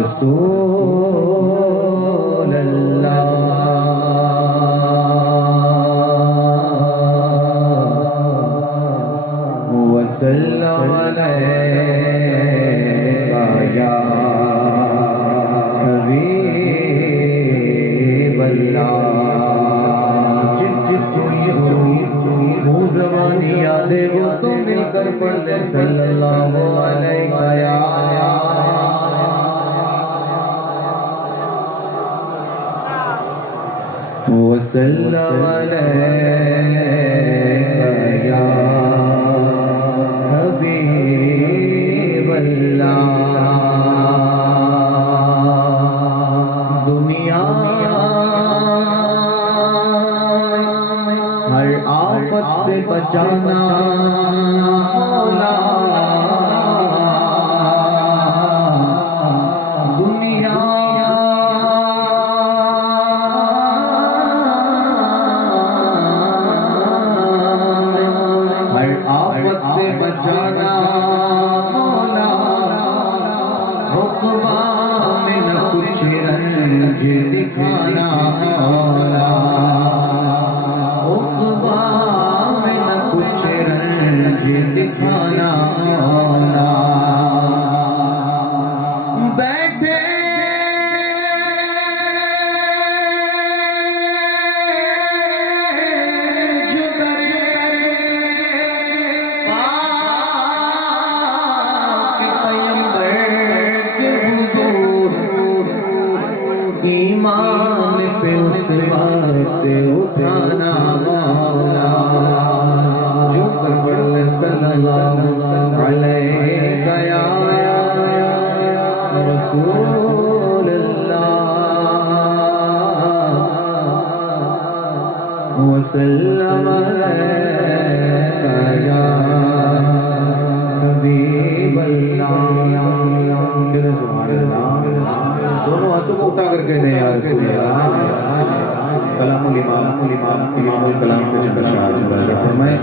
رسول اللہ وسلم علیکہ یا حبیب اللہ۔ جس کو یہ منہ زبانی یاد ہے وہ تو مل کر پڑھ لے صلی اللہ علیہ یا وسلم علیکہ یا حبیب اللہ۔ دنیا ہر آفت سے بچانا مولا، دنیا ہر آفت سے بچانا مولا، عقبہ میں نہ کچھ رنج دکھانا مولا، عقبہ میں نہ کچھ رنج دکھانا مولا۔ بیٹھے جو درے پاک پیغمبر کے حضور، ایمان پہ اس وقت اٹھانا مولا، جو کر پڑھ لے صلی اللہ علیہ یا رسول اللہ وسلم علیکہ یا حبیب اللہ۔ کہتے سبحان اللہ، دونوں ہاتھوں کو اٹھا کر کہتے ہیں یا رسول اللہ۔ کلام الامام امام الکلام کے جب اشعار فرمائے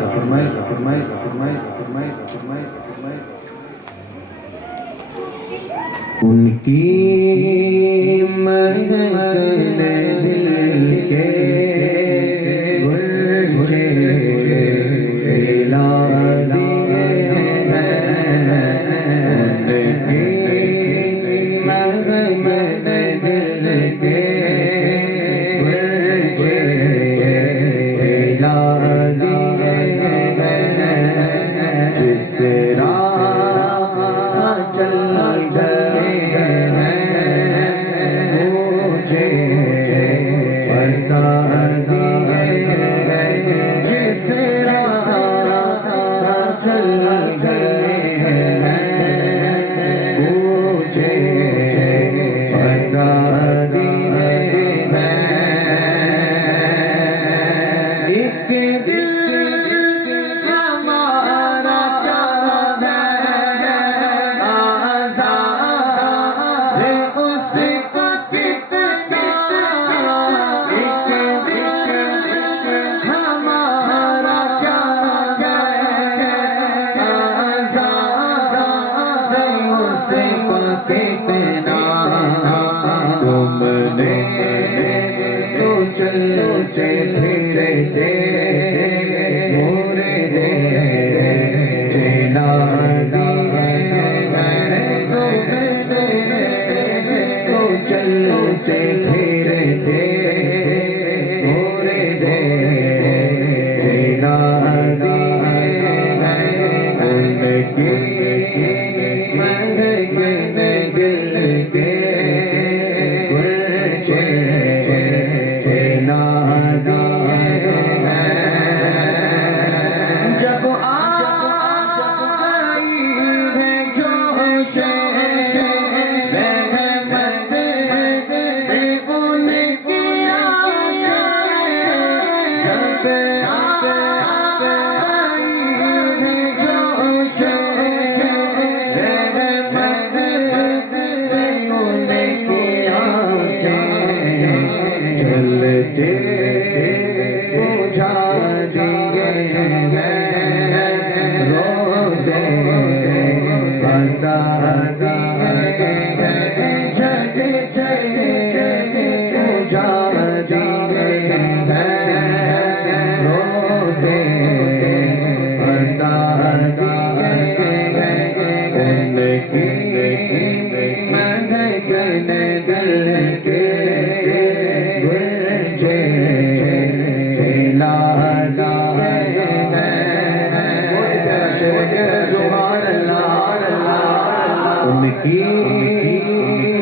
ان کی مہکنے دل کے گلچے پھیلا دیے ہیں، ان کی مہکنے دل کے گلچے پھیلا دیے ہیں، جس راہ چل گئے جس راہ چل گئے ہیں مجھے پھنسا دیے ہیں۔ ایک دل ہمارا کیا ہے آزاد اس کو کتنا، ایک دل ہمارا کیا ہے آزاد اس کو کتنا، تم نے تو چلتے پھرتے مردے جلا دیے ہیں، تم نے تو چلتے پھرتے مردے جلا دیے ہیں، ان کی مہکنے دل کے گلچے پھیلا دیے ہیں۔ جب آئی ہے جوش رحمت ان کی آنکھیں، جب آئی ہے جوش رحمت ان کی آنکھیں، چلتے بجھا دیے ہیں، روتے ہنسا دیے ہیں، ان کی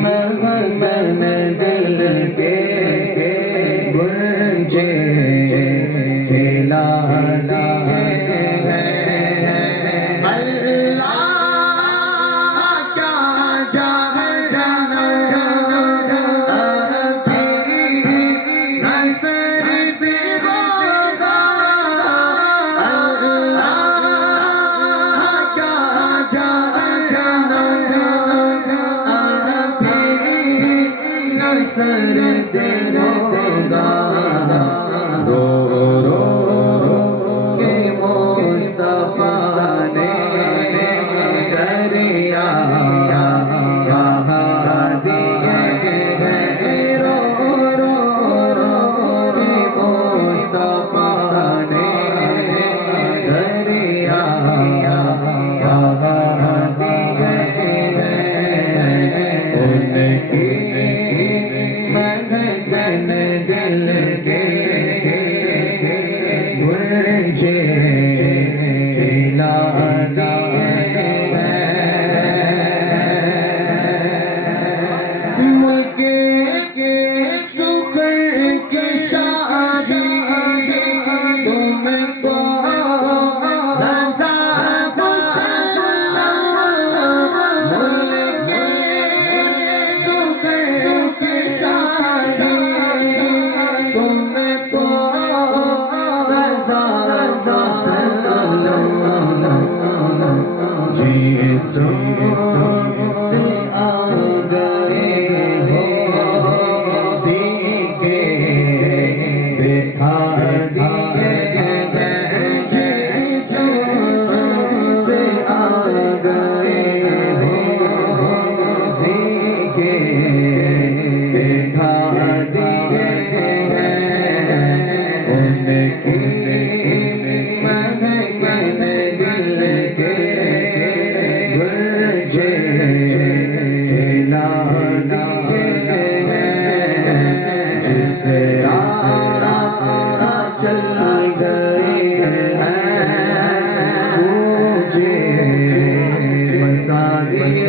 مغن دل کے گنجے کھلا دیے ہیں اللہ کیا جہنم ابھی نصر دیوگا اللہ کیا جہنم ابھی نصر دیوگا رو رو کے مصطفیٰ نے دریا بہا دیے ہیں رو رو کے مصطفیٰ نے دریا بہا دیے ہیں ان کی مغن دل کے گنجے کھلا دیے ہیں ملک کے سخن کی شادی تم کو رضا مسلم ملک کے سخن کی شادی تم کو رضا مسلم جس وقت آ گئے ہو سیکھے بٹھا دیے ہیں جس وقت آ گئے ہو سیکھے بٹھا دیے ہیں ان کی مغن دل کے گنجے کھلا دیے ہیں جس راہ چل گئے ہیں مجھے بسا دیے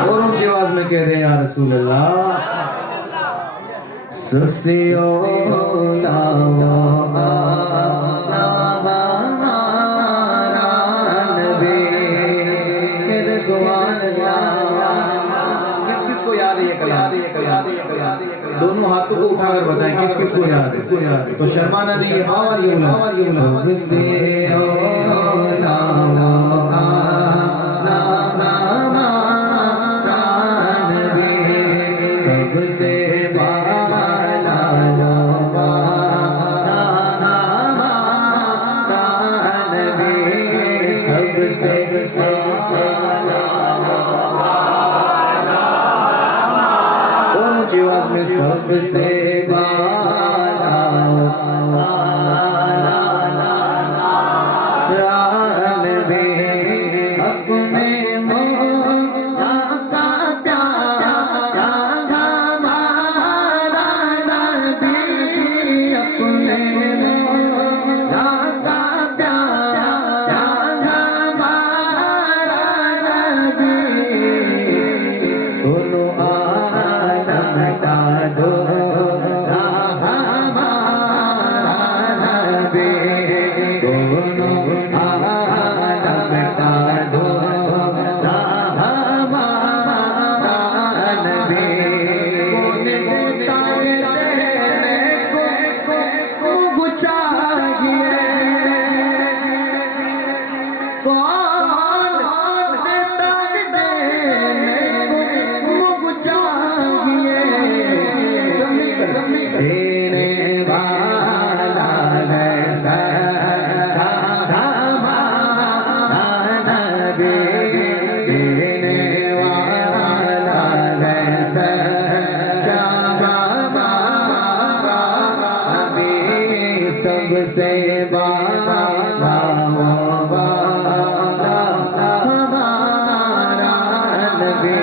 اور اونچی آواز میں کہہ دیں یا رسول اللہ سب سے اولا ہمارا نبی کہہ دیں سبحان اللہ کس کس کو یاد ہے یہ کلام دونوں ہاتھوں کو اٹھا کر بتائیں کس کس کو یاد ہے تو شرمانا نہیں ہے آواز بولا سب سے اولا سب سے بالا نبی سب سے بالا اور اونچی آواز میں سب سے بالا نبی اپنے دینے والا ہے سچا ہمارا نبی دینے والا ہے سچا ہمارا نبی سب سے بالا ہمارا نبی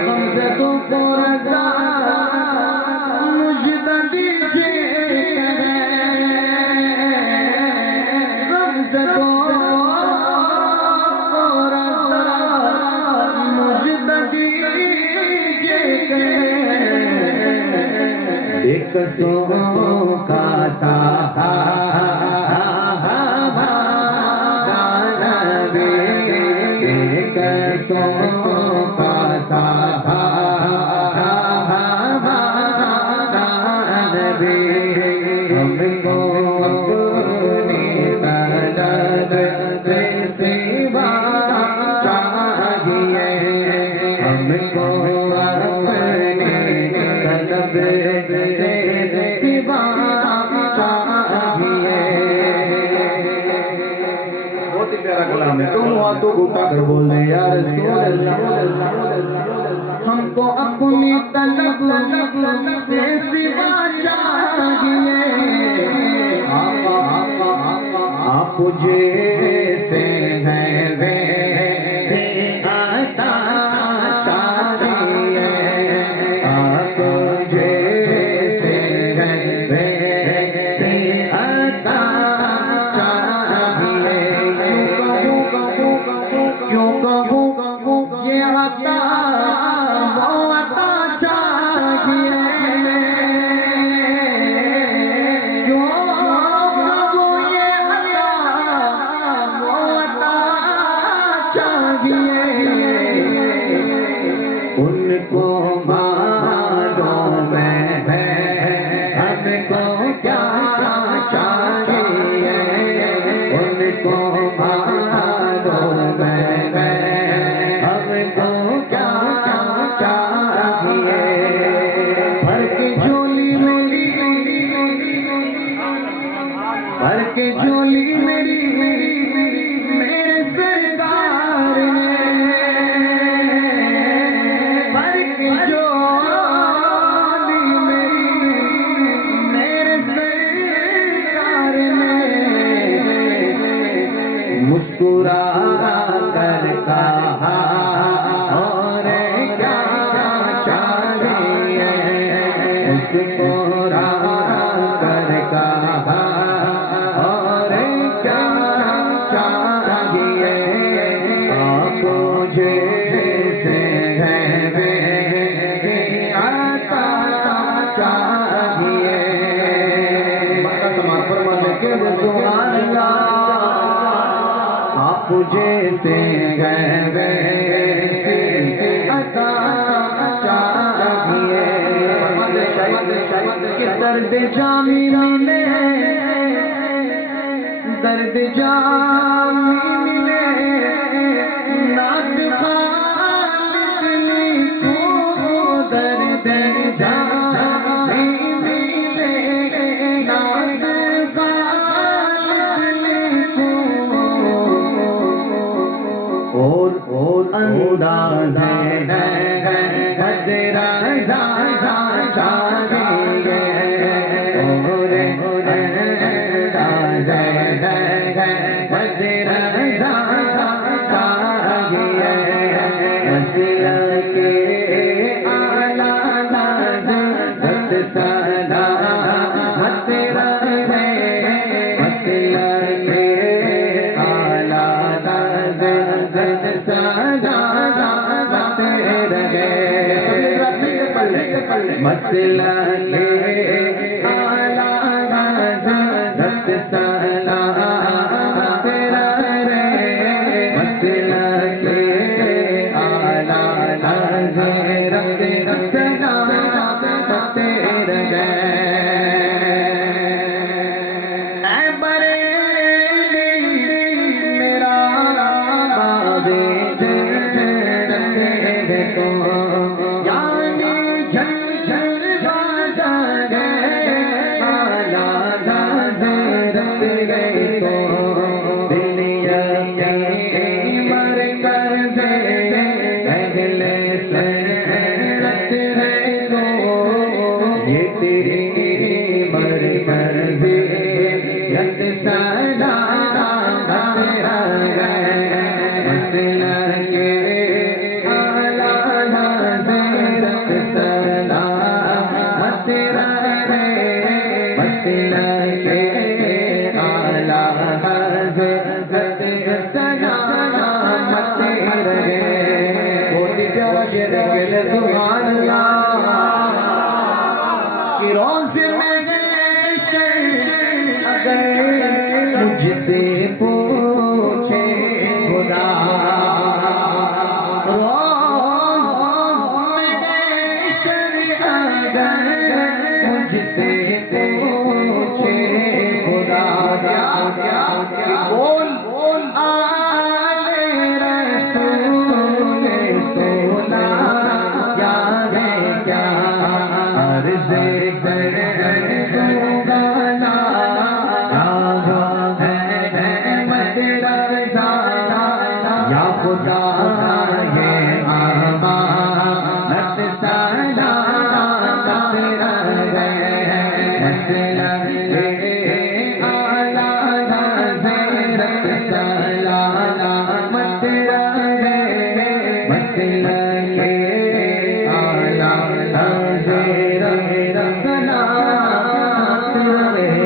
ہم سے تو کو رضا ہم کو اپنی طلب سے سوا چاہیے ہم کو اپنی طلب سے سوا چاہیے بہت ہی پیارا کلام ہے دونوں ہاتھوں کو اٹھا کر بول دیں یا رسول اللہ ہم کو اپنی طلب سے سوا چاہیے آپ جیسے ہیں ویسے عطا چاہیے آپ جیسے ہیں ویسے عطا چاہیے کیوں کہوں یہ عطا وہ عطا چاہیے کیوں کہوں یہ عطا وہ عطا چاہیے ان کو معلوم ہے ہم کو کیا چاہیے ان کو معلوم ہے ہم کو کیا چاہیے بھر کے جھولی میری بھر کے جھولی میری میرے سرکار نے بھر کے جھولی میری میرے سرکار نے مسکرا کر کہا اور کیا چاہیے مسکرا کر کہا اور کیا چاہیے آپ جیسے ہیں ویسے عطا چاہیے مکہ سماعت فرمانے کے سبحان اللہ آپ جیسے ہیں ویسے عطا چاہیے کہ درد جامی ملے درد جامی ملے نعت خالد لکھوں درد جامی ملے نعت خالد لکھوں اور انداز ہے حد رضا چاہیے اور انداز ہے حد رضا چاہیے مسلک اعلیٰ حضرت سلامت رہے مسلک اعلیٰ حضرت سلامت رہے مسلک اعلیٰ حضرت سلامت رہے مسلک اعلیٰ حضرت سلامت رہے اے بریلی میرا باب جنت ہے تو یعنی جلوہ گئے اعلیٰ حضرت گئے تو دل یقین مرکز اہل سیرت ہے تو یہ تیری مرکزیت سلامت رہے مسلک اعلیٰ حضرت سلامت رہے مسلک اعلیٰ حضرت سلامت رہے بہت ہی پیارا شعر ہے کہتے سبحان اللہ کہ روز میں اگر مجھ سے پوچھے خدا روز میں اگر مجھ سے پوچھے کہ بول آلِ رسول تولا یا ہے کیا عرض کر دوں گا لا ہے احمد رضا یا خدا یہ امانت سلامت رہے مسلک اعلیٰ حضرت سلامت رہے مسلک اعلیٰ حضرت سلامت رہے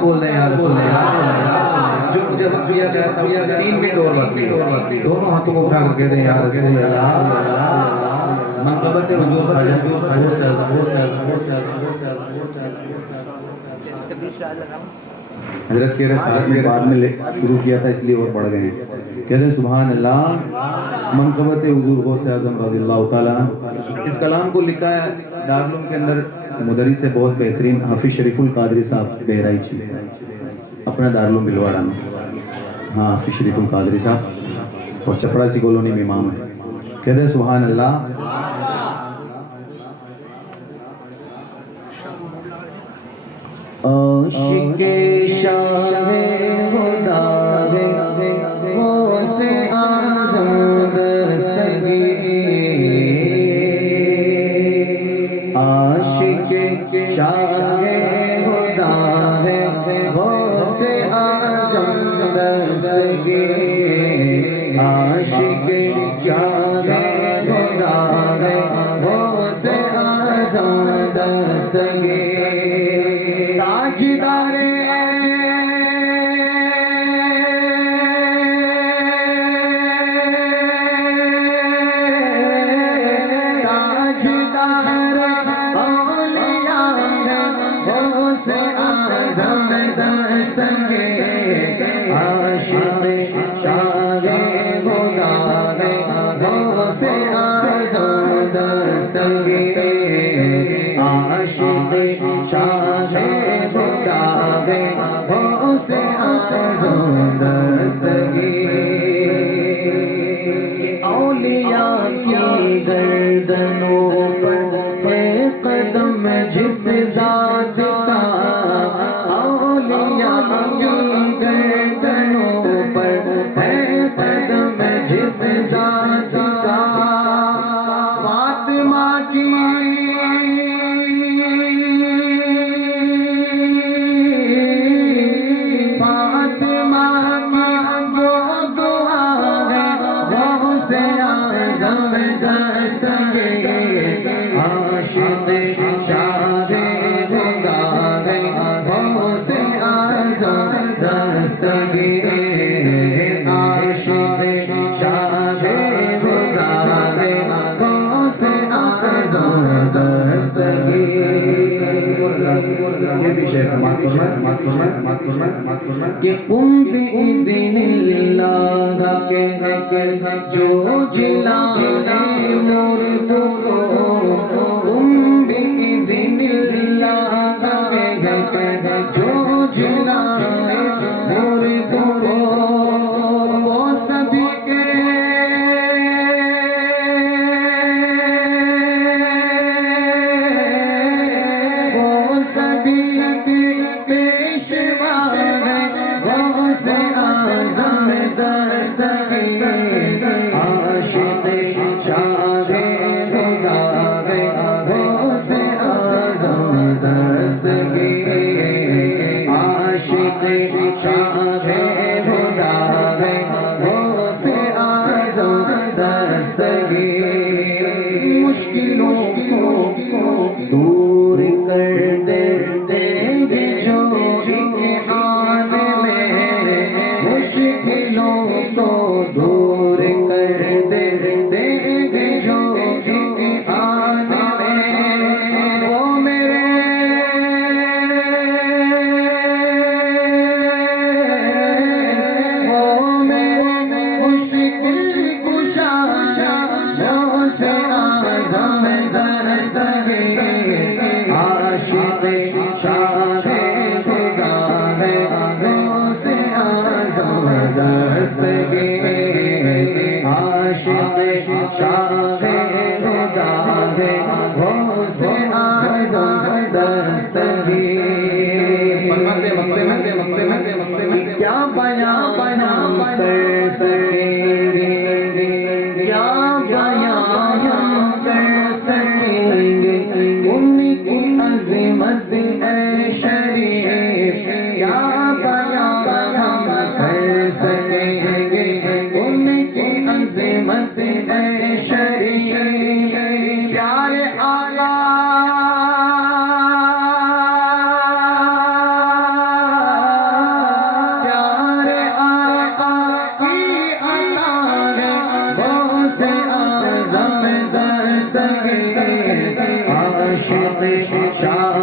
بول رہے ہیں یا رسول اللہ جو مجھے وقت دیا گیا تھا 3 منٹ اور باقی دونوں ہاتھوں کو اٹھا کر کہتے ہیں یا رسول اللہ منقبت حضور خواجہ حضرت کہہ رہے ساتھ میں بعد میں شروع کیا تھا اس لیے اور بڑھ گئے ہیں کہتے ہیں سبحان اللہ منقبت حضور غوث اعظم رضی اللہ تعالیٰ اس کلام کو لکھا ہے دارالعلوم کے اندر مدرس سے بہت بہترین حافظ شریف القادری صاحب بہرائچی اپنا دارالعلوم بلواڑہ میں ہاں حافظ شریف القادری صاحب اور چپڑاسی کالونی میں امام ہے کہتے ہیں سبحان اللہ عاشق شاہ خدا غوث اعظم دستگیر عاشق شاہ خدا غوث اعظم دستگیر عاشق شاہ خدا غوث اعظم دستگیر تاجدار اولیاء غوث اعظم دستگیر عاشق شاہ خدا غوث اعظم دستگیر عاشق شاہ خدا غوث اعظم دستگیر اولیاء کی گردنوں پر ہے قدم جس ذات کا اولیاء کی گردنوں پر ہے قدم جس ذات کا فاطمہ کی عاشق شاہ خدا غوث اعظم دستگیر عاشق شاہ خدا غوث اعظم دستگیر یہ بھی شعر سماعت کہ قم بإذن اللہ کے جو جلائے مرد کو قم بإذن اللہ کے جو جلائے مرد کو وہ سبھی کے پیشوا ہے غوث اعظم دستگیر عاشق شاہ خدا عاشق شاہ خدا ہے غوث اعظم دستگیر عاشق شاہ خدا ہے غوث اعظم دستگیر کیا بیان کر سکیں گے کیا بیان کر سکیں گے ان کی عظمت اے شریف کیا بیان ہم کر سکیں گے ان کی عظمت اے شریف پیارے آقا عاشق شاہ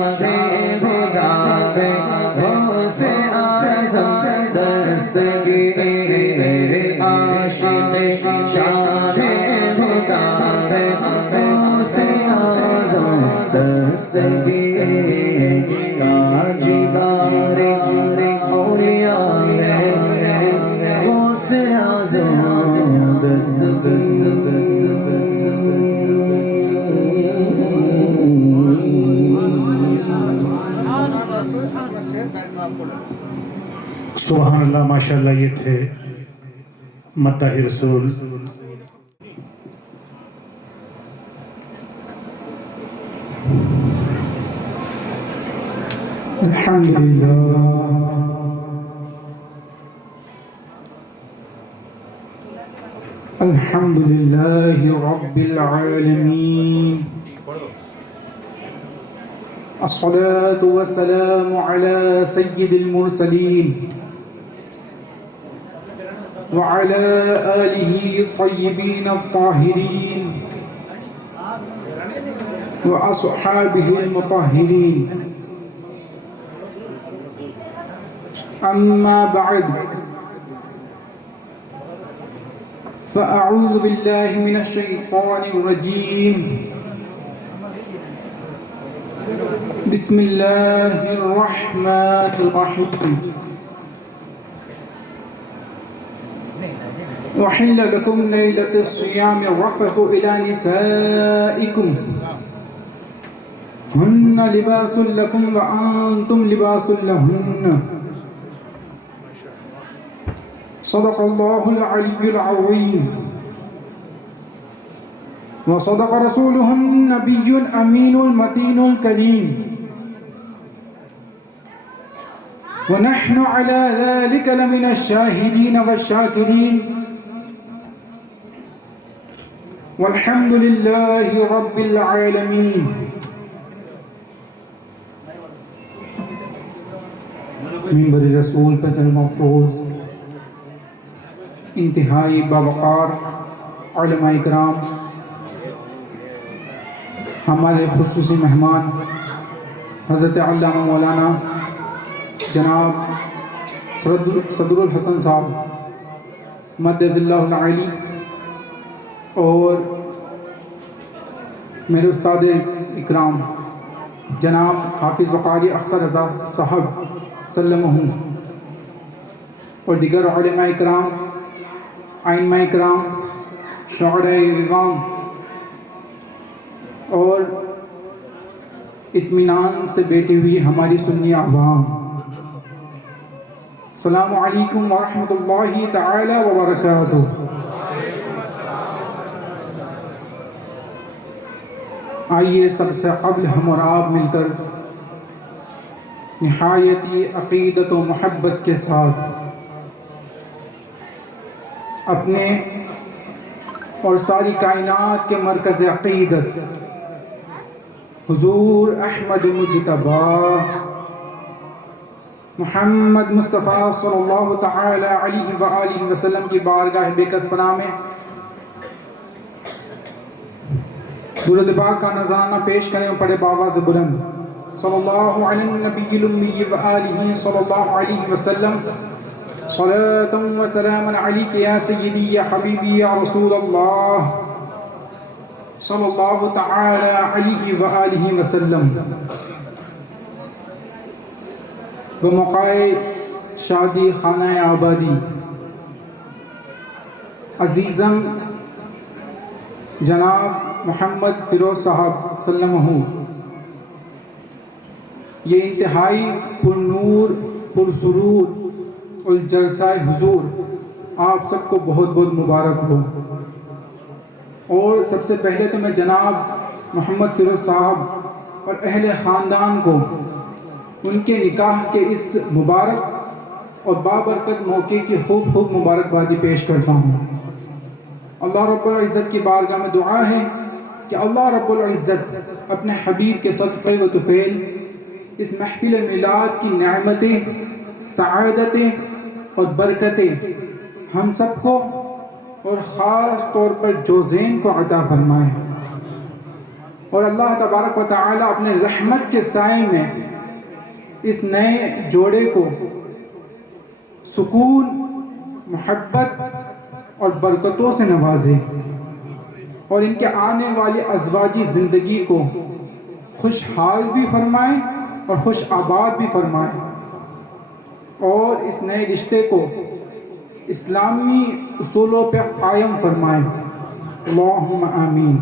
خدا ہے غوث اعظم دستگیر عاشق شاہ خدا ہے غوث اعظم دستگیر تاجدار اولیاء ہے غوث اعظم دستگیر سبحان اللہ ماشاءاللہ. یہ تھے مداح رسول. الحمدللہ الحمدللہ رب العالمین. الصلاة والسلام على سيد المرسلين وعلى آله الطيبين الطاهرين وأصحابه المطهرين. أما بعد فأعوذ بالله من الشيطان الرجيم. بسم الله الرحمن الرحيم. وحل لكم ليلة الصيام الرفث إلى نسائكم هن لباس لكم وأنتم لباس لهن. صدق الله العلي العظيم وصدق رسوله النبي الأمين المتين الكريم. ونحن على ذلك لمن الشاهدين والشاكرين والحمد لله رب العالمين. منبر رسول پر چل مفروض انتہائی باوقار علماء اکرام، ہمارے خصوصی مہمان حضرت علامہ مولانا جناب صدر الحسن صاحب مدد اللہ العالی، اور میرے استاد اکرام جناب حافظ وقاری اختر رضا صاحب سلمہ، اور دیگر علماء اکرام، ائمہ اکرام، شعراء عظام، اور اطمینان سے بیٹھی ہوئی ہماری سنی عوام، السلام علیکم ورحمۃ اللہ تعالی وبرکاتہ. آئیے سب سے قبل ہم اور آپ مل کر نہایتی عقیدت و محبت کے ساتھ اپنے اور ساری کائنات کے مرکز عقیدت حضور احمد مجتبی محمد مصطفیٰ صلی اللہ تعالی علیہ وآلہ وسلم کی بارگاہ بے کس پناہ میں درود پاک کا نذرانہ پیش کریں اور پڑھے بآواز بلند صلی اللہ علی النبی الامی وآلہ صلی اللہ علیہ وسلم. صلاة و سلاما علیک یا سیدی یا حبیبی یا رسول اللہ صلی اللہ تعالی علیہ وآلہ وسلم. بموقع شادی خانہ آبادی عزیزم جناب محمد فیروز صاحب سلمہ، یہ انتہائی پرنور پرسرور اور جلسہ حضور آپ سب کو بہت بہت مبارک ہو۔ اور سب سے پہلے تو میں جناب محمد فیروز صاحب اور اہل خاندان کو ان کے نکاح کے اس مبارک اور بابرکت موقع کی خوب خوب مبارکبادی پیش کرتا ہوں۔ اللہ رب العزت کی بارگاہ میں دعا ہے کہ اللہ رب العزت اپنے حبیب کے صدقے و طفیل اس محفل میلاد کی نعمتیں، سعادتیں اور برکتیں ہم سب کو اور خاص طور پر جوزین کو عطا فرمائے، اور اللہ تبارک و تعالی اپنے رحمت کے سائے میں اس نئے جوڑے کو سکون، محبت اور برکتوں سے نوازے، اور ان کے آنے والی ازواجی زندگی کو خوشحال بھی فرمائے اور خوش آباد بھی فرمائے، اور اس نئے رشتے کو اسلامی اصولوں پہ قائم فرمائے، اللہم آمین۔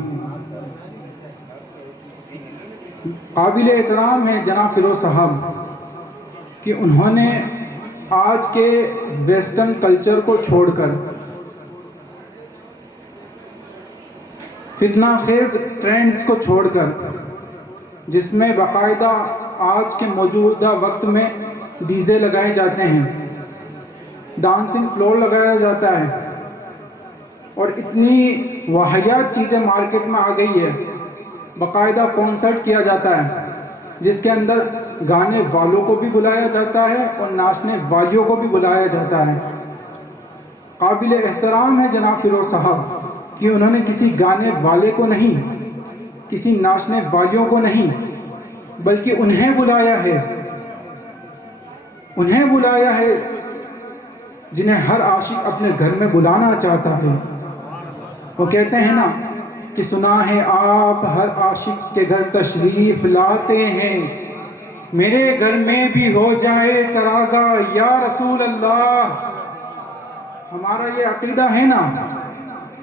قابل احترام ہے جناب فیروز صاحب کہ انہوں نے آج کے ویسٹرن کلچر کو چھوڑ کر، فتنہ خیز ٹرینڈز کو چھوڑ کر، جس میں باقاعدہ آج کے موجودہ وقت میں ڈی جے لگائے جاتے ہیں، ڈانسنگ فلور لگایا جاتا ہے، اور اتنی واہیات چیزیں مارکیٹ میں آ گئی ہے، باقاعدہ کانسرٹ کیا جاتا ہے جس کے اندر گانے والوں کو بھی بلایا جاتا ہے اور ناچنے والیوں کو بھی بلایا جاتا ہے۔ قابل احترام ہے جناب فیروز صاحب کہ انہوں نے کسی گانے والے کو نہیں، کسی ناچنے والیوں کو نہیں، بلکہ انہیں بلایا ہے جنہیں ہر عاشق اپنے گھر میں بلانا چاہتا ہے۔ وہ کہتے ہیں نا کہ سنا ہے آپ ہر عاشق کے گھر تشریف لاتے ہیں، میرے گھر میں بھی ہو جائے چراغاہ یا رسول اللہ۔ ہمارا یہ عقیدہ ہے نا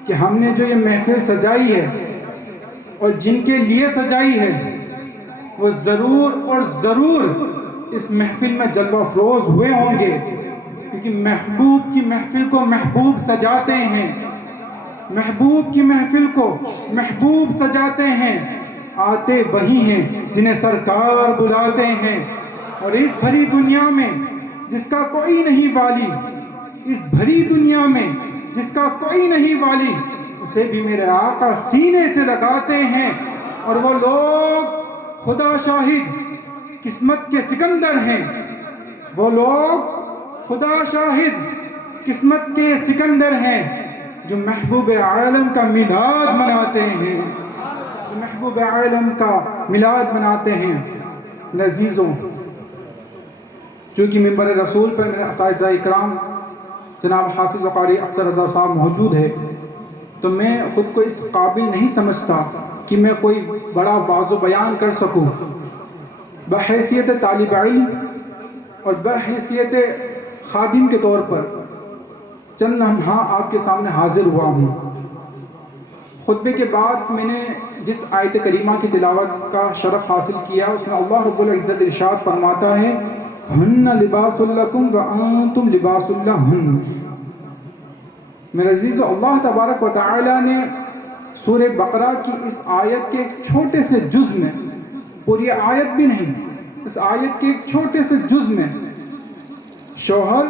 کہ ہم نے جو یہ محفل سجائی ہے اور جن کے لیے سجائی ہے وہ ضرور اور ضرور اس محفل میں جلوہ افروز ہوئے ہوں گے، کیونکہ محبوب کی محفل کو محبوب سجاتے ہیں، محبوب کی محفل کو محبوب سجاتے ہیں، آتے وہی ہیں جنہیں سرکار بلاتے ہیں۔ اور اس بھری دنیا میں جس کا کوئی نہیں والی، اس بھری دنیا میں جس کا کوئی نہیں والی، اسے بھی میرے آقا سینے سے لگاتے ہیں، اور وہ لوگ خدا شاہد قسمت کے سکندر ہیں، وہ لوگ خدا شاہد قسمت کے سکندر ہیں جو محبوب عالم کا میلاد مناتے ہیں، جو محبوب عالم کا میلاد مناتے ہیں۔ عزیزوں، چونکہ منبر رسول پر میرے اساتذہ اکرام جناب حافظ وقاری اختر رضا صاحب موجود ہے، تو میں خود کو اس قابل نہیں سمجھتا کہ میں کوئی بڑا واضح بیان کر سکوں۔ بحیثیت طالب علم اور بحیثیت خادم کے طور پر چند لمحہ آپ کے سامنے حاضر ہوا ہوں۔ خطبے کے بعد میں نے جس آیت کریمہ کی تلاوت کا شرف حاصل کیا، اس میں اللہ رب العزت ارشاد فرماتا ہے ہن لباس لکم وانتم لباس لہن۔ میرے عزیزو، اللہ تبارک و تعالی نے سورہ بقرہ کی اس آیت کے ایک چھوٹے سے جز میں، پوری آیت بھی نہیں، اس آیت کے ایک چھوٹے سے جز میں شوہر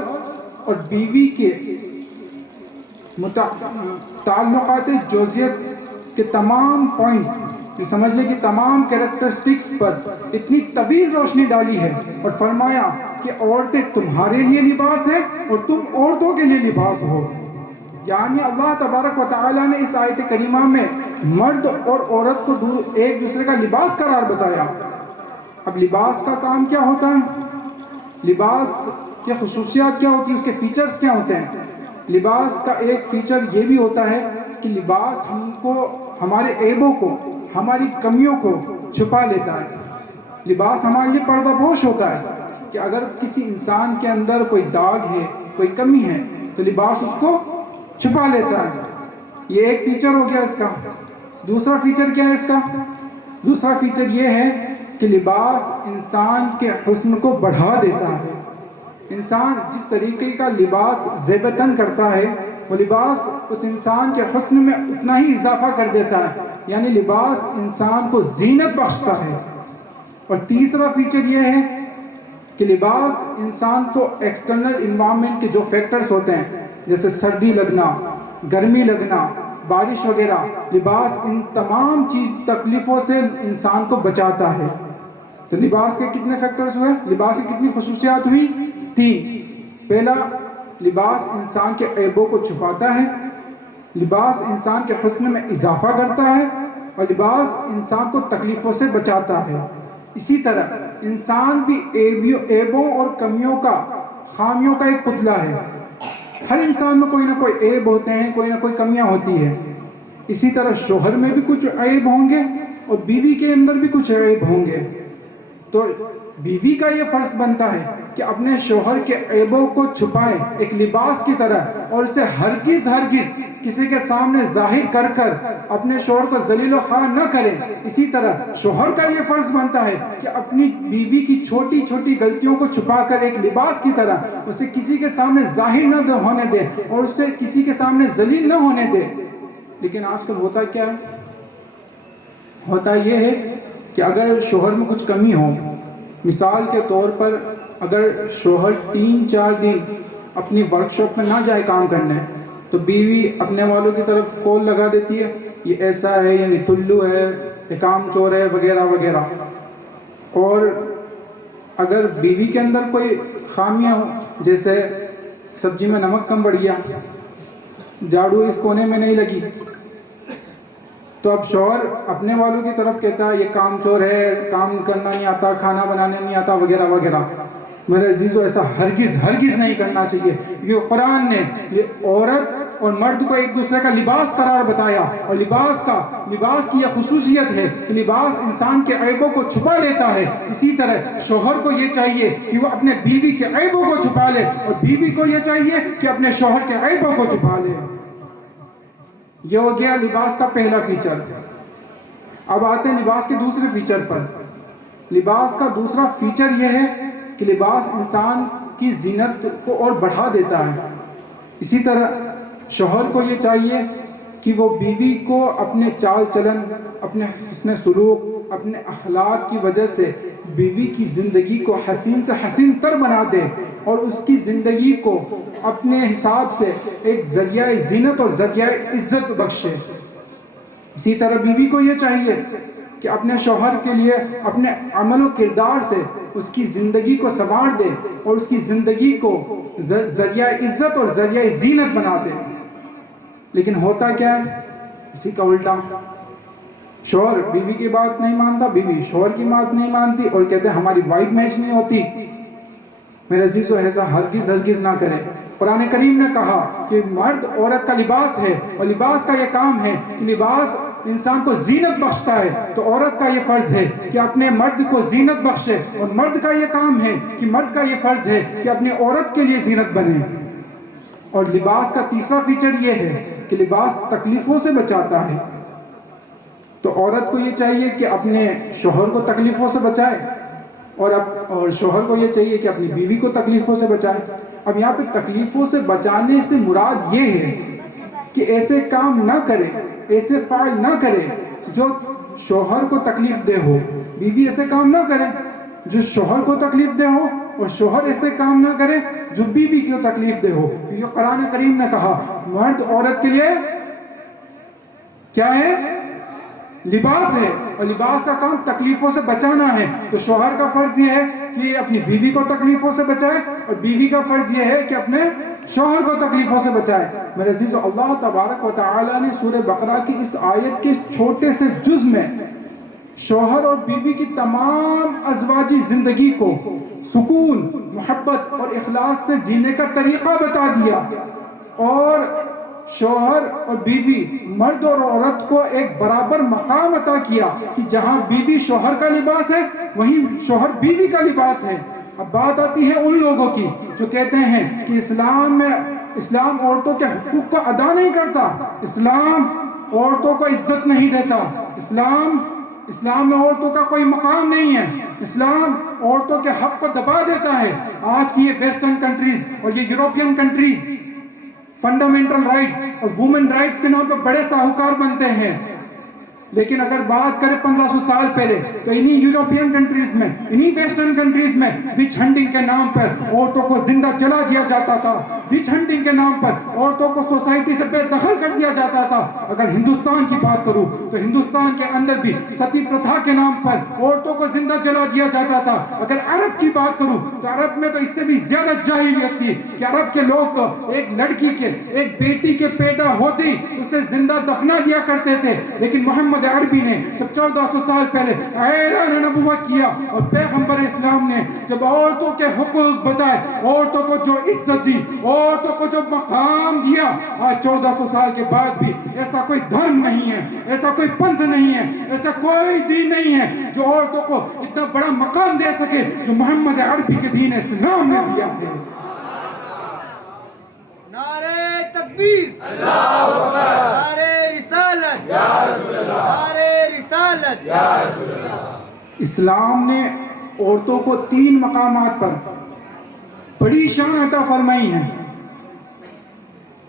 اور بیوی کے تعلقات جوزیت کے تمام پوائنٹس، یہ سمجھ لیں کہ تمام کریکٹرسٹکس پر اتنی طویل روشنی ڈالی ہے، اور فرمایا کہ عورتیں تمہارے لیے لباس ہیں اور تم عورتوں کے لیے لباس ہو۔ یعنی اللہ تبارک و تعالیٰ نے اس آیت کریمہ میں مرد اور عورت کو ایک دوسرے کا لباس قرار بتایا۔ اب لباس کا کام کیا ہوتا ہے؟ لباس کی خصوصیات کیا ہوتی ہیں؟ اس کے فیچرز کیا ہوتے ہیں؟ لباس کا ایک فیچر یہ بھی ہوتا ہے کہ لباس ہم کو، ہمارے عیبوں کو، ہماری کمیوں کو چھپا لیتا ہے۔ لباس ہمارے لیے پردہ پوش ہوتا ہے، کہ اگر کسی انسان کے اندر کوئی داغ ہے، کوئی کمی ہے، تو لباس اس کو چھپا لیتا ہے. یہ ایک فیچر ہو گیا اس کا. دوسرا فیچر کیا ہے اس کا؟ دوسرا فیچر یہ ہے کہ لباس انسان کے حسن کو بڑھا دیتا ہے. انسان جس طریقے کا لباس زیب تن کرتا ہے، وہ لباس اس انسان کے حسن میں اتنا ہی اضافہ کر دیتا ہے. یعنی لباس انسان کو زینت بخشتا ہے. اور تیسرا فیچر یہ ہے کہ لباس انسان کو ایکسٹرنل انوائرمنٹ کے جو فیکٹرز ہوتے ہیں، جیسے سردی لگنا، گرمی لگنا، بارش وغیرہ، لباس ان تمام تکلیفوں سے انسان کو بچاتا ہے. تو لباس کے کتنے فیکٹرز ہوئے؟ لباس کی کتنی خصوصیات ہوئی؟ 3. پہلا، لباس انسان کے عیبوں کو چھپاتا ہے. لباس انسان کے حسن میں اضافہ کرتا ہے. اور لباس انسان کو تکلیفوں سے بچاتا ہے. اسی طرح انسان بھی عیبوں اور کمیوں کا، خامیوں کا ایک پتلا ہے. ہر انسان میں کوئی نہ کوئی عیب ہوتے ہیں، کوئی نہ کوئی کمیاں ہوتی ہیں. اسی طرح شوہر میں بھی کچھ عیب ہوں گے اور بیوی کے اندر بھی کچھ عیب ہوں گے. تو بیوی کا یہ فرض بنتا ہے کہ اپنے شوہر کے عیبوں کو چھپائے ایک لباس کی طرح، اور اسے ہرگز کسی کے سامنے ظاہر کر کر اپنے شوہر کو ذلیل و خوار نہ کرے. اسی طرح شوہر کا یہ فرض بنتا ہے کہ اپنی بیوی کی چھوٹی چھوٹی غلطیوں کو چھپا کر ایک لباس کی طرح اسے کسی کے سامنے ظاہر نہ ہونے دے اور اسے کسی کے سامنے ذلیل نہ ہونے دے. لیکن آج کل ہوتا کیا ہے؟ ہوتا یہ ہے کہ اگر شوہر میں کچھ کمی ہو، مثال کے طور پر اگر شوہر 3-4 دن اپنی ورک شاپ میں نہ جائے کام کرنے، تو بیوی اپنے والوں کی طرف کال لگا دیتی ہے، یہ ایسا ہے، یعنی ٹلو ہے، یہ کام چور ہے، وغیرہ وغیرہ. اور اگر بیوی کے اندر کوئی خامیاں ہو، جیسے سبزی میں نمک کم بڑھ گیا، جھاڑو اس کونے میں نہیں لگی، تو اب شوہر اپنے والوں کی طرف کہتا ہے یہ کام چور ہے، کام کرنا نہیں آتا، کھانا بنانے نہیں آتا، وغیرہ وغیرہ. میرے عزیزو، ایسا ہرگز نہیں کرنا چاہیے. یہ قرآن نے یہ عورت اور مرد کو ایک دوسرے کا لباس قرار بتایا، اور لباس کی یہ خصوصیت ہے کہ لباس انسان کے عیبوں کو چھپا لیتا ہے. اسی طرح شوہر کو یہ چاہیے کہ وہ اپنے بیوی کے عیبوں کو چھپا لے، اور بیوی کو یہ چاہیے کہ اپنے شوہر کے عیبوں کو چھپا لے. یہ ہو گیا لباس کا پہلا فیچر. اب آتے ہیں لباس کے دوسرے فیچر پر. لباس کا دوسرا فیچر یہ ہے کہ لباس انسان کی زینت کو اور بڑھا دیتا ہے. اسی طرح شوہر کو یہ چاہیے کہ وہ بیوی کو اپنے چال چلن، اپنے حسن سلوک، اپنے اخلاق کی وجہ سے بیوی کی زندگی کو حسین سے حسین تر بنا دے، اور اس کی زندگی کو اپنے حساب سے ایک ذریعہ زینت اور ذریعہ عزت بخشے. اسی طرح بیوی کو یہ چاہیے کہ اپنے شوہر کے لیے اپنے عمل و کردار سے اس کی زندگی کو سنوار دے اور اس کی زندگی کو ذریعہ عزت اور ذریعہ زینت بنا دے. لیکن ہوتا کیا ہے؟ اسی کا الٹا. شوہر بیوی کی بات نہیں مانتا، بیوی شوہر کی بات نہیں مانتی، اور کہتے ہیں ہماری وائب میچ نہیں ہوتی. میرے عزیزو، ایسا ہرگز نہ کرے. قرآن کریم نے کہا کہ مرد عورت کا لباس ہے، اور لباس کا یہ کام ہے کہ لباس انسان کو زینت بخشتا ہے. تو عورت کا یہ فرض ہے کہ اپنے مرد کو زینت بخشے، اور مرد کا یہ کام ہے کہ مرد کا یہ فرض ہے کہ اپنی عورت کے لیے زینت بنے. اور لباس کا تیسرا فیچر یہ ہے کہ لباس تکلیفوں سے بچاتا ہے. تو عورت کو یہ چاہیے کہ اپنے شوہر کو تکلیفوں سے بچائے، اور شوہر کو یہ چاہیے کہ اپنی بیوی کو تکلیفوں سے بچائے. اب یہاں پہ تکلیفوں سے بچانے سے مراد یہ ہے کہ ایسے کام نہ کرے، ایسے فعل نہ کرے جو شوہر کو تکلیف دہ ہو. بیوی ایسے کام نہ کرے جو شوہر کو تکلیف دہ ہو، اور شوہر ایسے کام نہ کرے جو بیوی کو تکلیف دہ ہو. کیونکہ قرآن کریم نے کہا مرد عورت کے لیے کیا ہے؟ لباس ہے، اور لباس کا کام تکلیفوں سے بچانا ہے. تو شوہر کا فرض یہ ہے کہ اپنی بیوی کو تکلیفوں سے بچائے، اور بیوی کا فرض یہ ہے کہ اپنے شوہر کو تکلیفوں سے بچائے. میرے عزیزو، اللہ تبارک و تعالی نے سورہ بقرہ کی اس آیت کے چھوٹے سے جز میں شوہر اور بیوی کی تمام ازواجی زندگی کو سکون، محبت اور اخلاص سے جینے کا طریقہ بتا دیا. اور شوہر اور بیوی، مرد اور عورت کو ایک برابر مقام عطا کیا کہ جہاں بیوی شوہر کا لباس ہے، وہیں شوہر بیوی کا لباس ہے. اب بات آتی ہے ان لوگوں کی جو کہتے ہیں کہ اسلام عورتوں کے حقوق کو ادا نہیں کرتا، اسلام عورتوں کو عزت نہیں دیتا، اسلام میں عورتوں کا کوئی مقام نہیں ہے، اسلام عورتوں کے حق کو دبا دیتا ہے۔ آج کی یہ ویسٹرن کنٹریز اور یہ یورپین کنٹریز فنڈامنٹل رائٹس اور وومن رائٹس کے نام پہ بڑے ساہوکار بنتے ہیں، لیکن اگر بات کریں 1500 سال پہلے تو انہی یورپین کنٹریز میں، انہی ویسٹرن کنٹریز میں وچ ہنٹنگ کے نام پر عورتوں کو زندہ جلا دیا جاتا تھا، وچ ہنٹنگ کے نام پر عورتوں کو سوسائٹی سے بے دخل کر دیا جاتا تھا۔ اگر ہندوستان کی بات کروں تو ہندوستان کے اندر بھی ستی پرتھا کے نام پر عورتوں کو زندہ جلا دیا جاتا تھا۔ اگر عرب کی بات کروں تو عرب میں تو اس سے بھی زیادہ جاہلیت تھی کہ عرب کے لوگ تو ایک لڑکی کے، ایک بیٹی کے پیدا ہوتے ہی اسے زندہ دفنا دیا کرتے تھے، لیکن محمد عربی نے جب 1400 سال پہلے اعلان نبوت کیا اور پیغمبر اسلام نے جب عورتوں کے حقوق بتائے، عورتوں کو جو عزت دی، عورتوں کو جو مقام دیا، آج 1400 سال کے بعد بھی ایسا کوئی دھرم نہیں ہے، ایسا کوئی پنتھ نہیں ہے، ایسا کوئی دین نہیں ہے جو عورتوں کو اتنا بڑا مقام دے سکے جو محمد عربی کے دین اسلام نے دیا ہے۔ نعرہ تکبیر، اللہ اکبر، نعرہ رسالت، یا رسول اللہ، نعرہ رسالت، یا رسول اللہ۔ اسلام نے عورتوں کو 3 مقامات پر بڑی شان عطا فرمائی ہے۔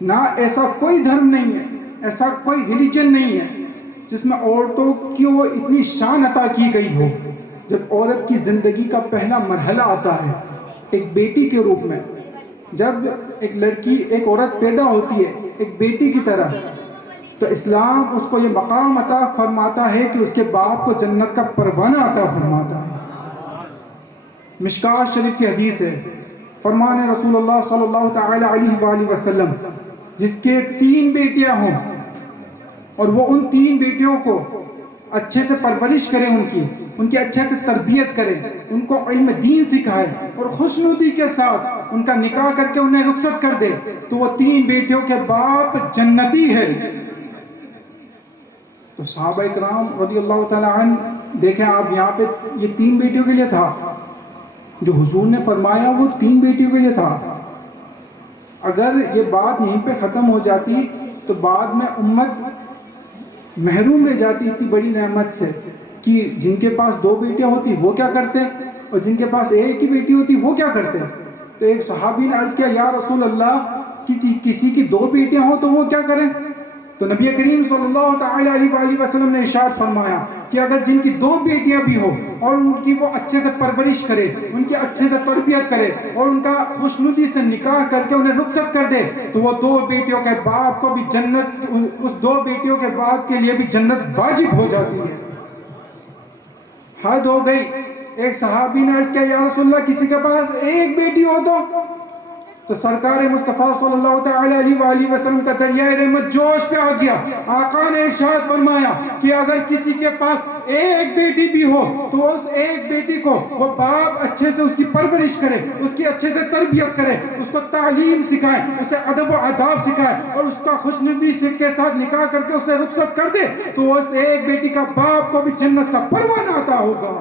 نہ ایسا کوئی دھرم نہیں ہے، ایسا کوئی ریلیجن نہیں ہے جس میں عورتوں کی وہ اتنی شان عطا کی گئی ہو۔ جب عورت کی زندگی کا پہلا مرحلہ آتا ہے ایک بیٹی کے روپ میں، جب ایک لڑکی، ایک عورت پیدا ہوتی ہے ایک بیٹی کی طرح، تو اسلام اس کو یہ مقام عطا فرماتا ہے کہ اس کے باپ کو جنت کا پروانہ عطا فرماتا ہے۔ مشکات شریف کی حدیث ہے، فرمان رسول اللہ صلی اللہ تعالی علیہ وآلہ وسلم، جس کے 3 بیٹیاں ہوں اور وہ ان 3 بیٹیوں کو اچھے سے پرورش کرے، ان کی اچھے سے تربیت کرے، ان کو علم دین سکھائے اور خوشنودی کے ساتھ ان کا نکاح کر کے انہیں رخصت کر دے، تو وہ 3 بیٹیوں کے باپ جنتی ہے۔ تو صحابہ اکرام رضی اللہ تعالیٰ عنہ، دیکھیں آپ یہاں پہ یہ 3 بیٹیوں کے لیے تھا، جو حضور نے فرمایا وہ 3 بیٹیوں کے لیے تھا۔ اگر یہ بات یہیں پہ ختم ہو جاتی تو بعد میں امت محروم رہ جاتی اتنی بڑی نعمت سے کہ جن کے پاس 2 بیٹیاں ہوتی وہ کیا کرتے اور جن کے پاس ایک ہی بیٹی ہوتی وہ کیا کرتے۔ تو ایک صحابی نے عرض کیا، یا رسول اللہ، کسی کی 2 بیٹیاں ہوں تو وہ کیا کریں؟ تو نبی کریم صلی اللہ تعالی علیہ وآلہ وسلم نے ارشاد فرمایا کہ اگر جن کی 2 بیٹیاں بھی ہو اور ان کی وہ اچھے سے پرورش کرے، ان کی اچھے سے تربیت کرے اور ان کا خوشنودی سے نکاح کر کے انہیں رخصت کر دے، تو وہ 2 بیٹیوں کے باپ کو بھی جنت، اس 2 بیٹیوں کے باپ کے لیے بھی جنت واجب ہو جاتی ہے۔ حد ہو گئی۔ ایک صحابی نے عرض کیا، یا رسول اللہ، کسی کے پاس ایک بیٹی ہو تو سرکار مصطفیٰ صلی اللہ تعالی علیہ وآلہ وسلم کا دریائے رحمت جوش پہ آ گیا۔ آقا نے ارشاد فرمایا کہ اگر کسی کے پاس ایک بیٹی بھی ہو تو اس ایک بیٹی کو وہ باپ اچھے سے اس کی پرورش کرے، اس کی اچھے سے تربیت کرے، اس کو تعلیم سکھائے، اسے ادب و آداب سکھائے اور اس کا خوشنودی کے ساتھ نکاح کر کے اسے رخصت کر دے، تو اس ایک بیٹی کا باپ کو بھی جنت کا پروانہ عطا ہوگا۔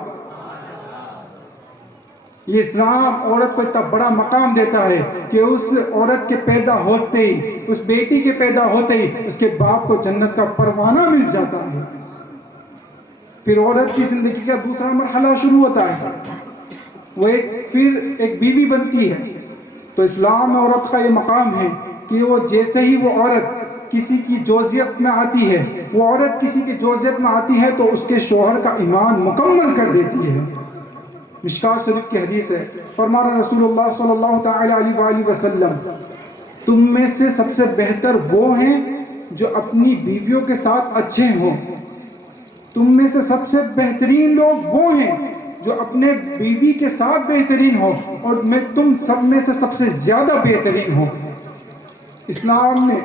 یہ اسلام عورت کو اتنا بڑا مقام دیتا ہے کہ اس عورت کے پیدا ہوتے ہی، اس بیٹی کے پیدا ہوتے ہی اس کے باپ کو جنت کا پروانہ مل جاتا ہے۔ پھر عورت کی زندگی کا دوسرا مرحلہ شروع ہوتا ہے، وہ پھر ایک بیوی بنتی ہے۔ تو اسلام میں عورت کا یہ مقام ہے کہ وہ جیسے ہی وہ عورت کسی کی جوزیت میں آتی ہے، وہ عورت کسی کی جوزیت میں آتی ہے تو اس کے شوہر کا ایمان مکمل کر دیتی ہے۔ مشکات شریف کی حدیث ہے، فرمایا رسول اللہ صلی اللہ تعالی علیہ وآلہ وسلم، تم میں سے سب سے بہتر وہ ہیں جو اپنی بیویوں کے ساتھ اچھے ہوں۔ تم میں سے سب سے بہترین لوگ وہ ہیں جو اپنے بیوی کے ساتھ بہترین ہو، اور میں تم سب میں سے سب سے زیادہ بہترین ہوں۔ اسلام نے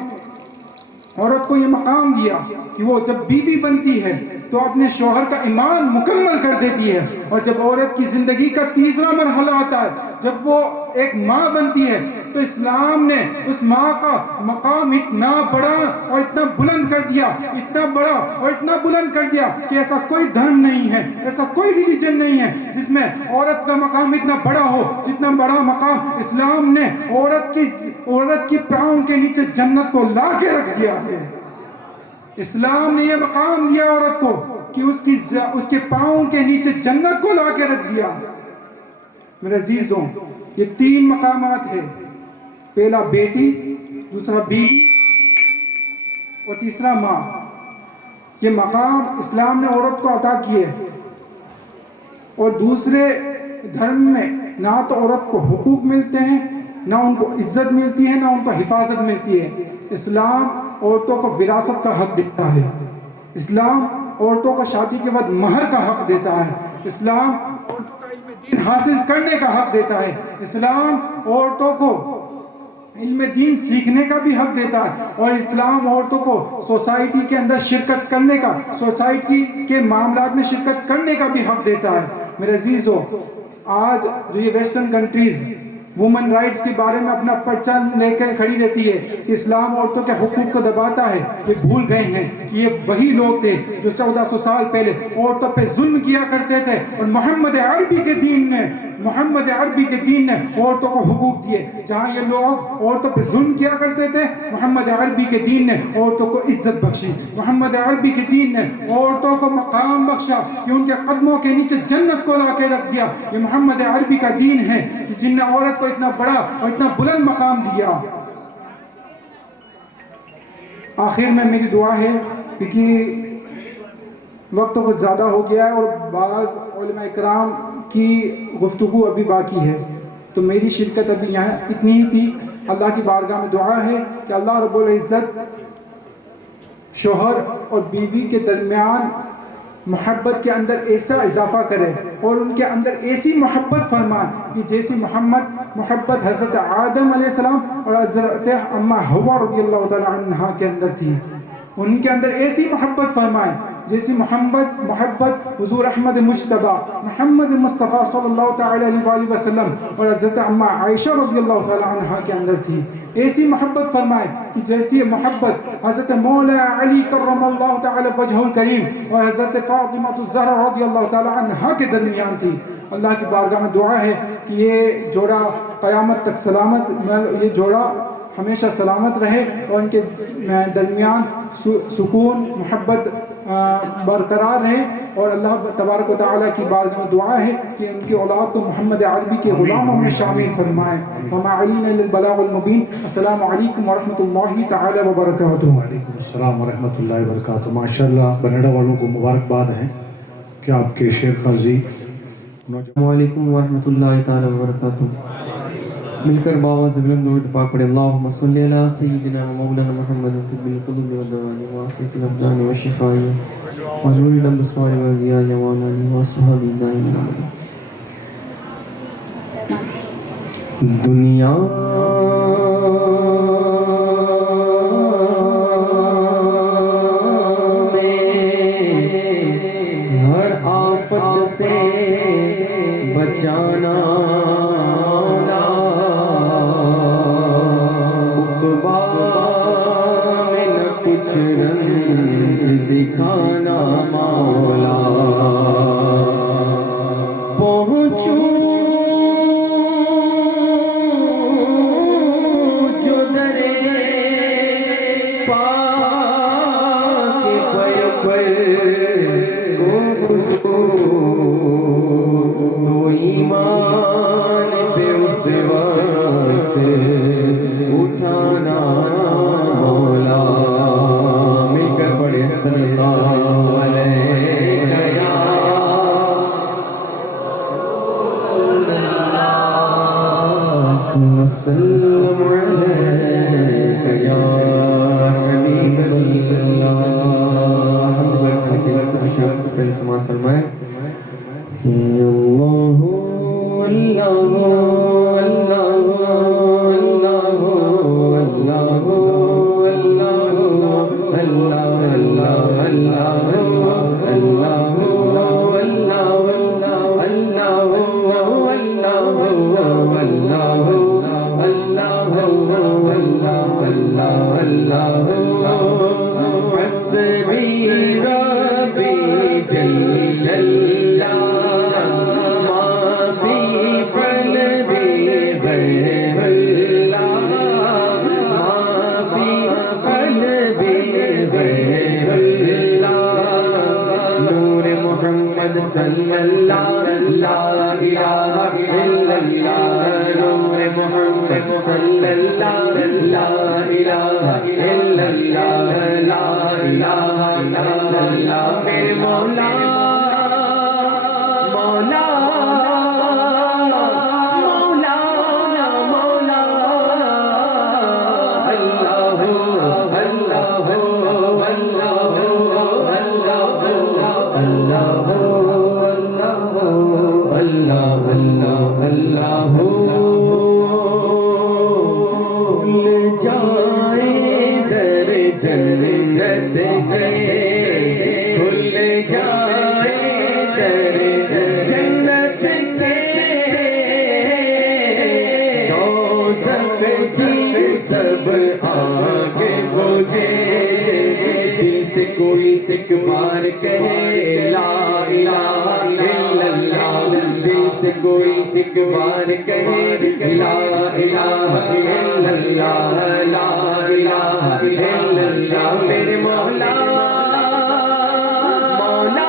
عورت کو یہ مقام دیا کہ وہ جب بیوی بنتی ہے تو اپنے شوہر کا ایمان مکمل کر دیتی ہے، اور جب عورت کی زندگی کا تیسرا مرحلہ آتا ہے، جب وہ ایک ماں بنتی ہے، تو اسلام نے اس ماں کا مقام اتنا بڑا اور اتنا بلند کر دیا، اتنا بڑا اور اتنا بلند کر دیا کہ ایسا کوئی دھرم نہیں ہے، ایسا کوئی ریلیجن نہیں ہے جس میں عورت کا مقام اتنا بڑا ہو جتنا بڑا مقام اسلام نے عورت کی پاؤں کے نیچے جنت کو لا کے رکھ دیا ہے۔ اسلام نے یہ مقام دیا عورت کو کہ اس کے پاؤں کے نیچے جنت کو لا کے رکھ دیا۔ میرے عزیزوں، یہ 3 مقامات ہیں، پہلا بیٹی، دوسرا بیوی اور تیسرا ماں۔ یہ مقام اسلام نے عورت کو عطا کیے، اور دوسرے دھرم میں نہ تو عورت کو حقوق ملتے ہیں، نہ ان کو عزت ملتی ہے، نہ ان کو حفاظت ملتی ہے۔ اسلام عورتوں کو وراثت کا حق دیتا ہے، اسلام عورتوں کو شادی کے بعد مہر کا حق دیتا ہے، اسلام عورتوں کا علم دین حاصل کرنے کا حق دیتا ہے، اسلام عورتوں کو علم دین سیکھنے کا بھی حق دیتا ہے، اور اسلام عورتوں کو سوسائٹی کے اندر شرکت کرنے کا، سوسائٹی کے معاملات میں شرکت کرنے کا بھی حق دیتا ہے۔ میرے عزیزوں، آج جو یہ ویسٹرن کنٹریز وومن رائٹس کے بارے میں اپنا پرچہ لے کر کھڑی رہتی ہے کہ اسلام عورتوں کے حقوق کو دباتا ہے، یہ بھول گئے ہیں کہ یہ وہی لوگ تھے جو 1400 سال پہلے عورتوں پہ ظلم کیا کرتے تھے، اور محمد عربی کے دین نے عورتوں کو حقوق دیے۔ جہاں یہ لوگ عورتوں پہ ظلم کیا کرتے تھے، محمد عربی کے دین نے عورتوں کو عزت بخشی، محمد عربی کے دین نے عورتوں کو مقام بخشا کہ ان کے قدموں کے نیچے جنت کو لا کے رکھ دیا۔ یہ محمد عربی کا دین ہے کہ جن نے عورت کو اتنا بڑا اور اتنا بلند مقام دیا۔ آخر میں میری دعا ہے، کیونکہ وقت کچھ زیادہ ہو گیا ہے اور بعض علماء اکرام کی گفتگو ابھی باقی ہے، تو میری شرکت ابھی یہاں اتنی ہی تھی۔ اللہ کی بارگاہ میں دعا ہے کہ اللہ رب العزت شوہر اور بیوی کے درمیان محبت کے اندر ایسا اضافہ کرے اور ان کے اندر ایسی محبت فرمائے کہ جیسی محبت حضرت آدم علیہ السلام اور حضرت اماں حوا رضی اللہ تعالی عنہا کے اندر تھی، ان کے اندر ایسی محبت فرمائے جیسی محبت حضور احمد مجتبیٰ محمد مصطفیٰ صلی اللہ تعالی علیہ وآلہ وسلم اور حضرت اماں عائشہ رضی اللہ تعالی عنہا کے اندر تھی۔ ایسی محبت فرمائے کہ جیسی محبت حضرت مولا علی کرم اللہ تعالی وجہ الکریم اور حضرت فاطمہ الزہرا رضی اللہ تعالی عنہا کے درمیان تھی۔ اللہ کی بارگاہ میں دعا ہے کہ یہ جوڑا قیامت تک یہ جوڑا ہمیشہ سلامت رہے اور ان کے درمیان سکون محبت برقرار رہے، اور اللہ تبارک و تعالیٰ کی بارگاہ میں دعا ہے کہ ان کی اولاد کو محمد عربی کے غلاموں میں شامل فرمائے۔ وما علینا الا البلاغ المبین۔ السلام علیکم ورحمۃ اللہ تعالی وبرکاتہ۔ وعلیکم السلام ورحمۃ اللہ وبرکاتہ۔ ماشاءاللہ بنیڑا والوں کو مبارکباد ہے کہ آپ کے شیخ قاضی السلام علیکم ورحمۃ اللہ تعالی وبرکاتہ۔ مل کر بآواز بلند درود پاک پڑھے، اللہم صلی علی سیدنا و مولانا محمد طب القلوب و دوائی و عافیت الابدان و شفائی و نور الابصار و ضیاء و آلہ و صحابہ دائمین آمین۔ دنیا میں ہر آفت سے بچانا، رنج دکھانا مولا، پہنچوں جو درے پاک پر تو ایمان پہ اس وقت اٹھانا مولا۔ صلی اللہ علیہ یا رسول اللہ وسلم علیہ یا حبیب اللہ۔ حمد برکن کے لئے کچھ شخص پہلے سماعت فرمائے۔ اللہ اللہ صلی اللہ لا الہ الا اللہ نور محمد صلی اللہ لا الہ الا اللہ لا الہ الا اللہ میرے مولا مولا مولا مولا اللہ اللہ اللہ اللہ اللہ کھل جائے در جنت کے کھل جائے در جنت کے دوزخ کی سب آگ بجھے دل سے کوئی ایک بار کہے لا الہ الا اللہ دل سے کوئی ایک بار کہے لا الہ الا اللہ لا الہ الا اللہ میرے مولا مولا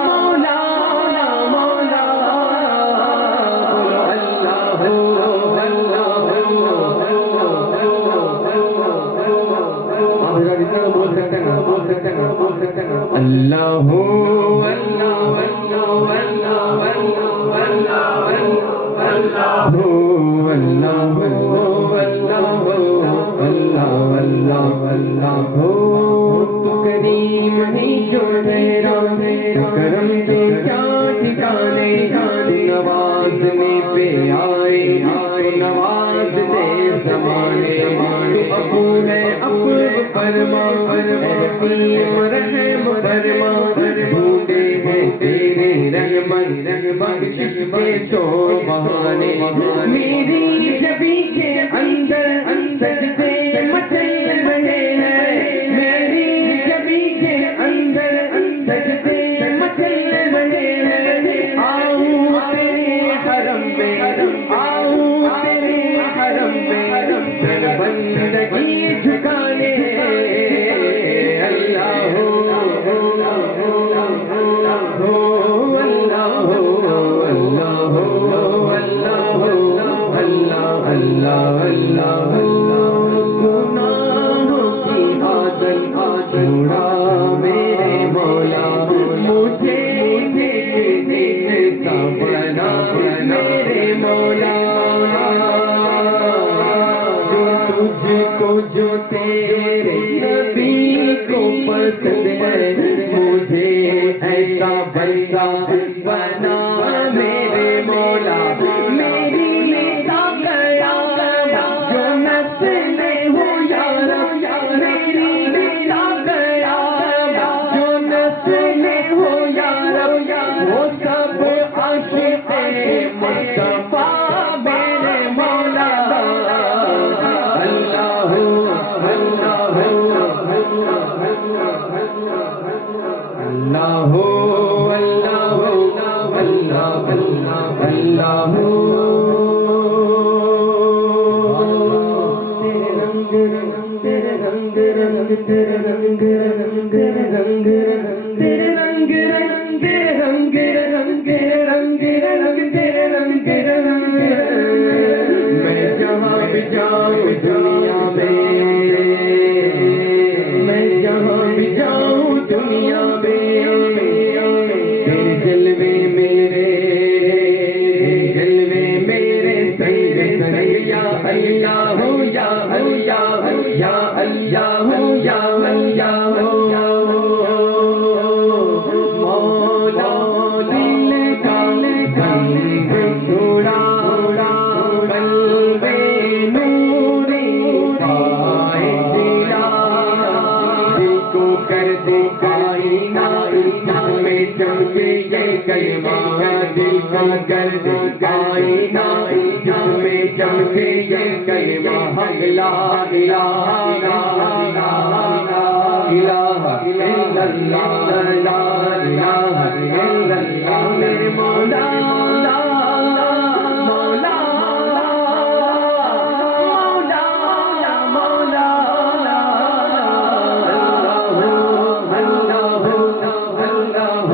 مولا مولا اللہ آپ حضرات اتنا تو بول سکتے ہیں نا بول سکتے ہیں نا بول سکتے ہیں نا اللہ اللہ اللہ اللہ تو کریم ہی جو ٹھہرا تو کرم کے کیا ٹھکانے تو نوازنے پہ آئے تو نواز دے زمانے تو ابو ہے اب فرما رحیم رحم فرما ڈھونڈے ہیں تیرے رحمت بخشش کے سو بہانے میری جبی کے اندر سجدے مچل رہے ہیں میری جبی کے اندر سجدے مچل رہے ہیں آؤں تیرے حرم میں آؤں تیرے حرم میں سر بندگی جھکانے اللہ ہو اللہ ہو اللہ ہو اللہ اللہ گناہوں کی عادت چھوڑا میرے مولا مجھے نیک انسان بنا میرے مولا جو تجھ کو جو تیرے نبی کو پسند ہے مجھے ایسا بندہ بنا میرے مولا میری جو نسلیں ہو یا رب میری جو نسلیں ہو یا رب وہ سب عاشق مصطفیٰ میرے مولا اللہ اللہ اللہ اللہ اللہ تیرے رنگ رنگ تیرے رنگ رنگ تیرے رنگ رنگ تیرے رنگ رنگ تیرے رنگ رنگ تیرے رنگ رنگ تیرے رنگ رنگ تیرے رنگ رنگ میں جہاں بھی جاؤں دنیا میں جہاں بھی جاؤں دنیا میں تیرے جلوے میرے سنگ سنگ یا اللہ ہو یا اللہ یا اللہ ہو یا اللہ ہو مولا دل کا سنگ چھوڑا قلب نوری پائے جلا دل کو کر دے کائنا جس میں چمکے یہ کلمہ دل کو کر دے کائنا جس میں چمکے یہ کلمہ حق لا الہ الا اللہ لا الہ الا اللہ میرے مولا مولا مولا مولا اللہ اللہ اللہ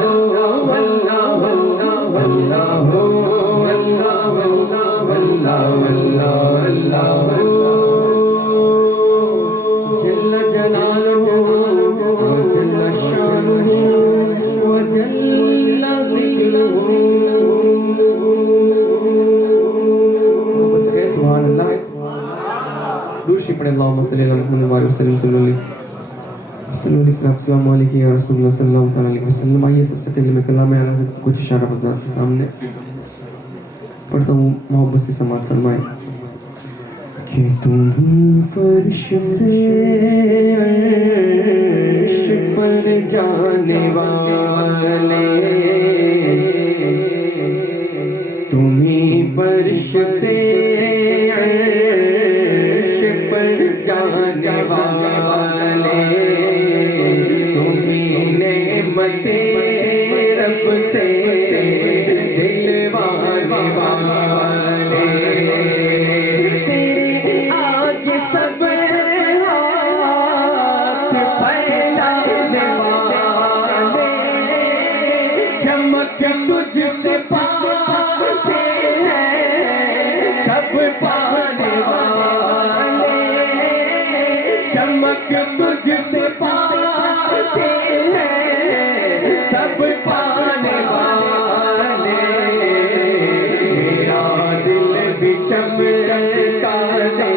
بس کہ سبحان اللہ دوشی پڑھے اللہم صلی اللہ علیہ وسلم صلی اللہ السلام علیکم یا رسول اللہ صلی اللہ علیہ وسلم. آئیے سب سے پہلے میں کلام اعلیٰ حضرت کی کچھ اشارہ حضرات کے سامنے پڑھتا ہوں, محبت سے سماعت فرمائیں. کہ تم فرش سے عرش پر جانے والے, تمہیں فرش سے عرش پر جانے والے, تمہیں نعمت رب سے دلوانے والے, تیرے آگے سب ہاتھ پھیلانے والے, چمک تجھ سے پاتے ہیں سب پانے والے, چمک تجھ سے پاتے ہیں سب پانے والے, میرا دل بھی چمکانے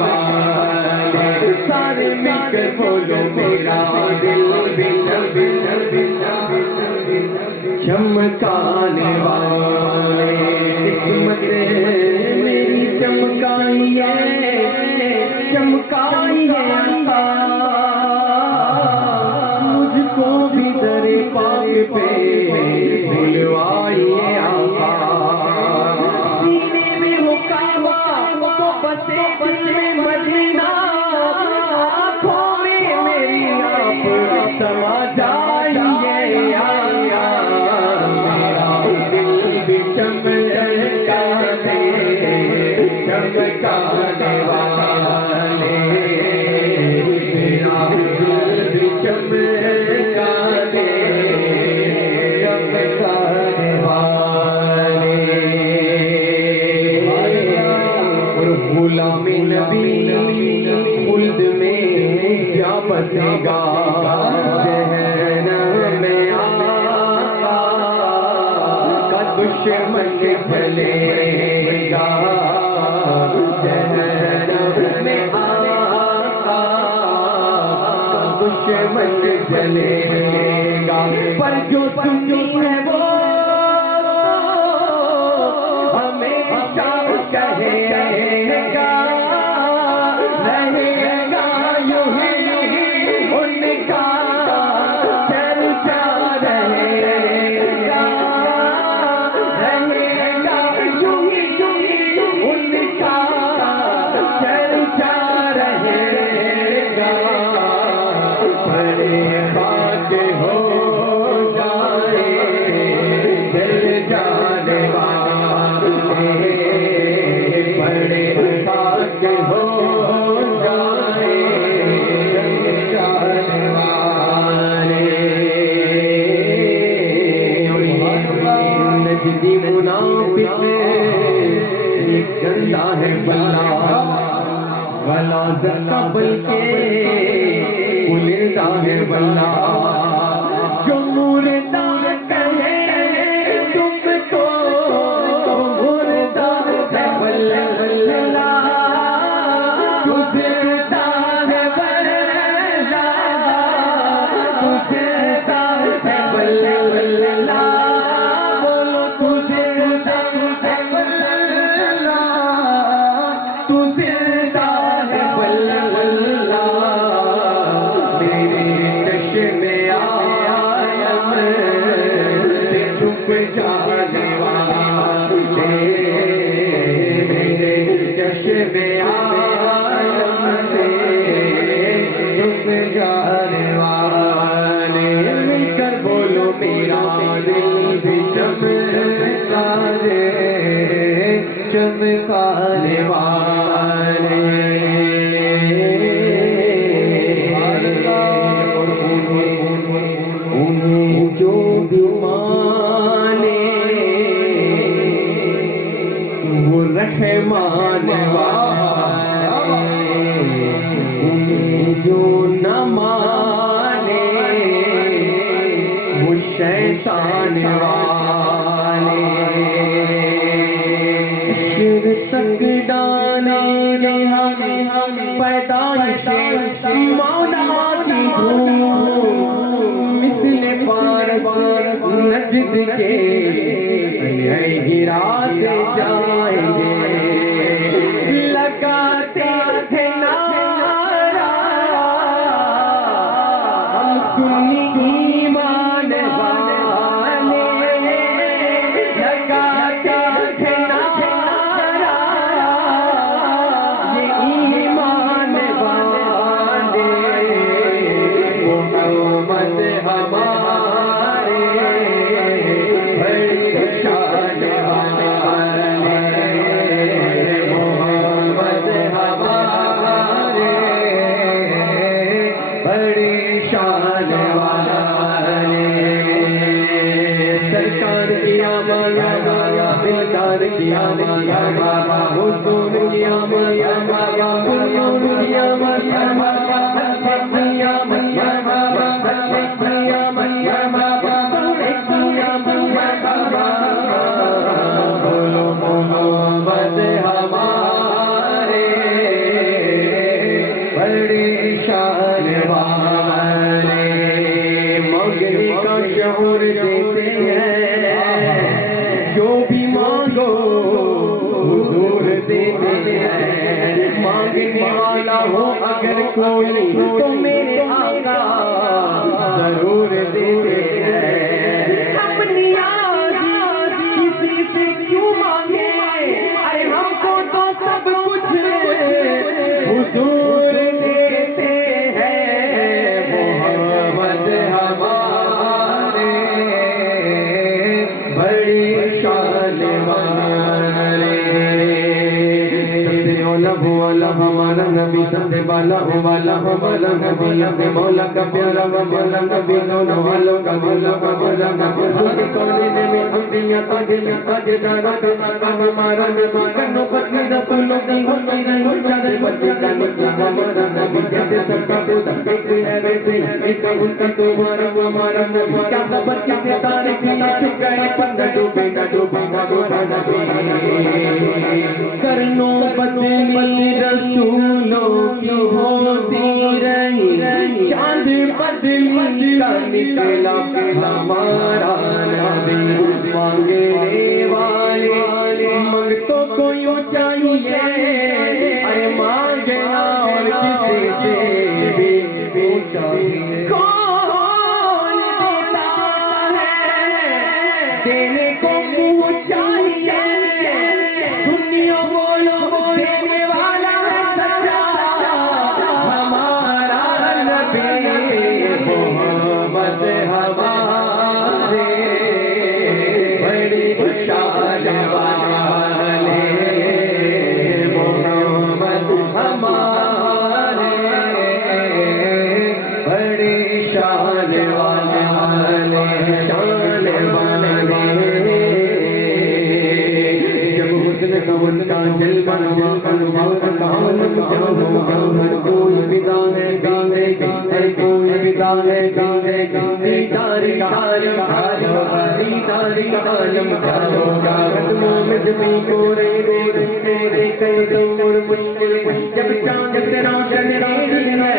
والے, سارے مل کر بولو میرا دل بھی چمکانے والے. قسمت میری چمکائی ہے آقا, مجھ کو بھی در پاک پہ بلوائیے آقا, سینے میں ہو کعبہ تو بسے دل میں مدینہ, آنکھوں میں میری آپ سما جائیے آقا, میرا دل بھی چمکانے والے, میرا دل بھی چمکانے والے. اور غلام نبی خلد میں جا بسے گا, جہنم میں آقا کا دشمن جلے گا, جہنم میں آقا کا دشمن جلے گا, پر جو سنی ہے وہ ہمیشہ کہے گا, رہے گا یوں ہی ان کا چرچا, رہے گا یوں ہی ان کا چرچا رہے گا, بڑے خاک ہو جائے جل جانے والے, بڑے خاک ہو جائے جل جانے والے. نجدی منافق یہ گندا ہے بلا, ولا زکا بلکہ بلندہ ہے بلا, جو مردہ کہے تم کو مردہ ہے بلا, تو زندہ ہے بلا, تو زندہ ہے بلا, بولو تو زندہ ہے بلا, تو زندہ ہے بلا, میرے چشم عالم سے چھپ جانے والے, میرے چشم عالم سے چھپ جانے والے, مل کر بولو میرا دل بھی چمکانے والے. انہیں جو بھی مانے وہ رحمان والے, انہیں جو نہ مانے شیطان والے حشر تک ڈالیں گے ہم پیدائش مولا کی دھوم، مثل پارس نجد کے قلعے گراتے جائیں گے، لگاتے ہیں نعرہ ہم سنی ایمان والے، لگاتے ہیں نعرہ یہ ایمان والے، محمد ہمارے بڑی شان والے، محمد ہمارے بڑی شان والے، سرکار کی آمد دلدار کی آمد حضور کی آمد حضور کی آمد، اچھے کی آمد سچے کی آمد سونے کی آمد، بولو محمد ہمارے بڑی شان والے، مانگنے کا شعور دیتے ہیں، جو بھی مانگو حضور دیتے ہیں، مانگنے والا ہو اگر کوئی تو میرے آقا ضرور دیتے ہیں، ہم نیازی کسی سے کیوں مانگے، ارے ہم کو تو سب کچھ حضور دیتے ہیں، محمد ہمارے بڑی شان والے، سب سے اولا والا ہمارا نبی، سب سے بالا والا ہمارا نبی، اپنے مولا کا پیارا ہمارا نبی، دونوں والوں کا مولا ہمارا نبی، پورے کونین میں انبیاء تاجدار کا آقا ہمارا نبی، کنوں پتلی رسولوں کی ہوتی رہی، چاند پتلی کا نکلا ہمارا نبی، جیسے سب کا خدا ایک ہے ویسے ہی ایک ان کا تمہارا ہمارا نبی، کیا خبر کتنے تارے کتنے چھپ گئے پر نہ ڈوبے ہمارا نبی، کرنوں بدلی رسولوں کی ہوتی رہی، چاند بدلی کا نکلا ہمارا نبی، مانگنے والے منگتوں کو یوں چاہیے، ارے مانگنا اور کسی سے بھی چاہیے، کون دیتا ہے دینے کو منہ چاہیے، سنیو بولو دینے والا ہے سچا ہمارا نبی، محمد ہمارے بڑی شان والے، محمد ہمارے بڑی شان والے، شان والے، جب حسن کا ان کا جلوہ کا عالم کیا ہوگا، ہر کوئی فدا ہے بندے کے، ہر کوئی فدا ہے بندے کے، دیدار کا عالم کیا ہوگا، دیدار کا عالم کیا ہوگا، قدموں میں جبیں کو رہنے چہرے کا تصور مشکل ہے، جب چاند سے روشن نہیں ہے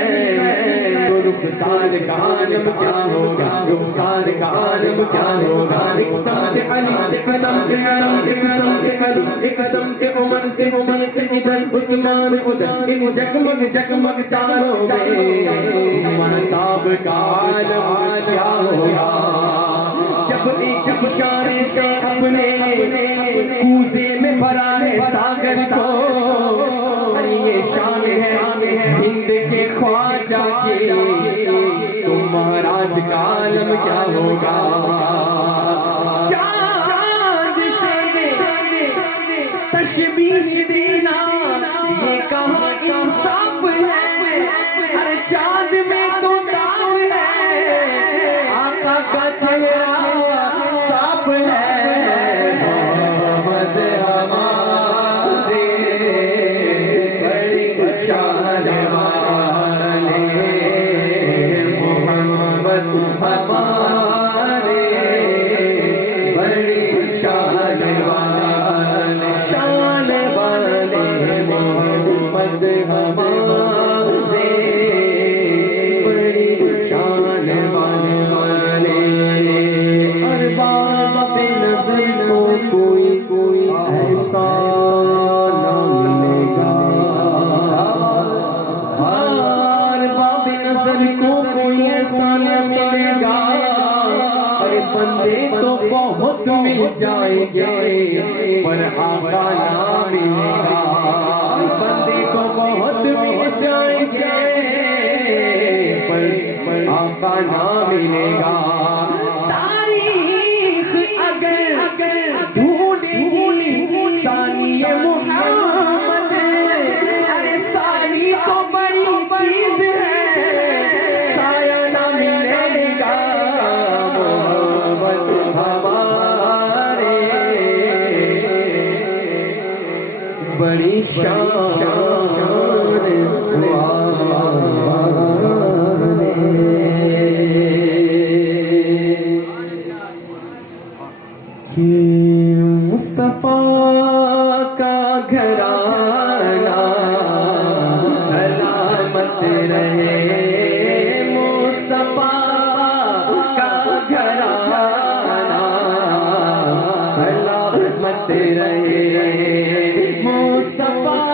تو رخسار کا عالم کیا ہوگا، رخسار کا عالم کیا ہوگا، ایک سمت علی ایک سمت علی ایک سمت علی ایک سمت عمر سے ادھر عثمان ادھر، ان جگمگ جگمگ تاروں میں مہتاب کا عالم کیا ہوگا، جب ایک اشارے سے اپنے کوزے میں بھرا ہے ساگر کو، ارے یہ شان ہے ہند کے خواجہ کی، تو مہاراج کا عالم کیا ہوگا، چاند سے تشبیہ دینا یہ کہاں انصاف ہے، ارے چاند میں تو داغ ہے، آقا کا چہرہ صاف ہے، محمد ہمارے بڑی شان والے، محمد ہمارے بندے تو بہت مل جائیں گے پر آقا نہ ملے گا بندے تو بہت مل جائیں گے پر آقا نہ ملے گا تاریخ اگر ڈھونڈے گی ثانی محمد ارے ثانی تو بڑی چیز ہے سایہ نہ ملے گا محمد ہمارے بڑی شان مصطفیٰ کا گھرانہ سلامت رہے مصطفیٰ کا گھرانہ سلامت رہے مصطفیٰ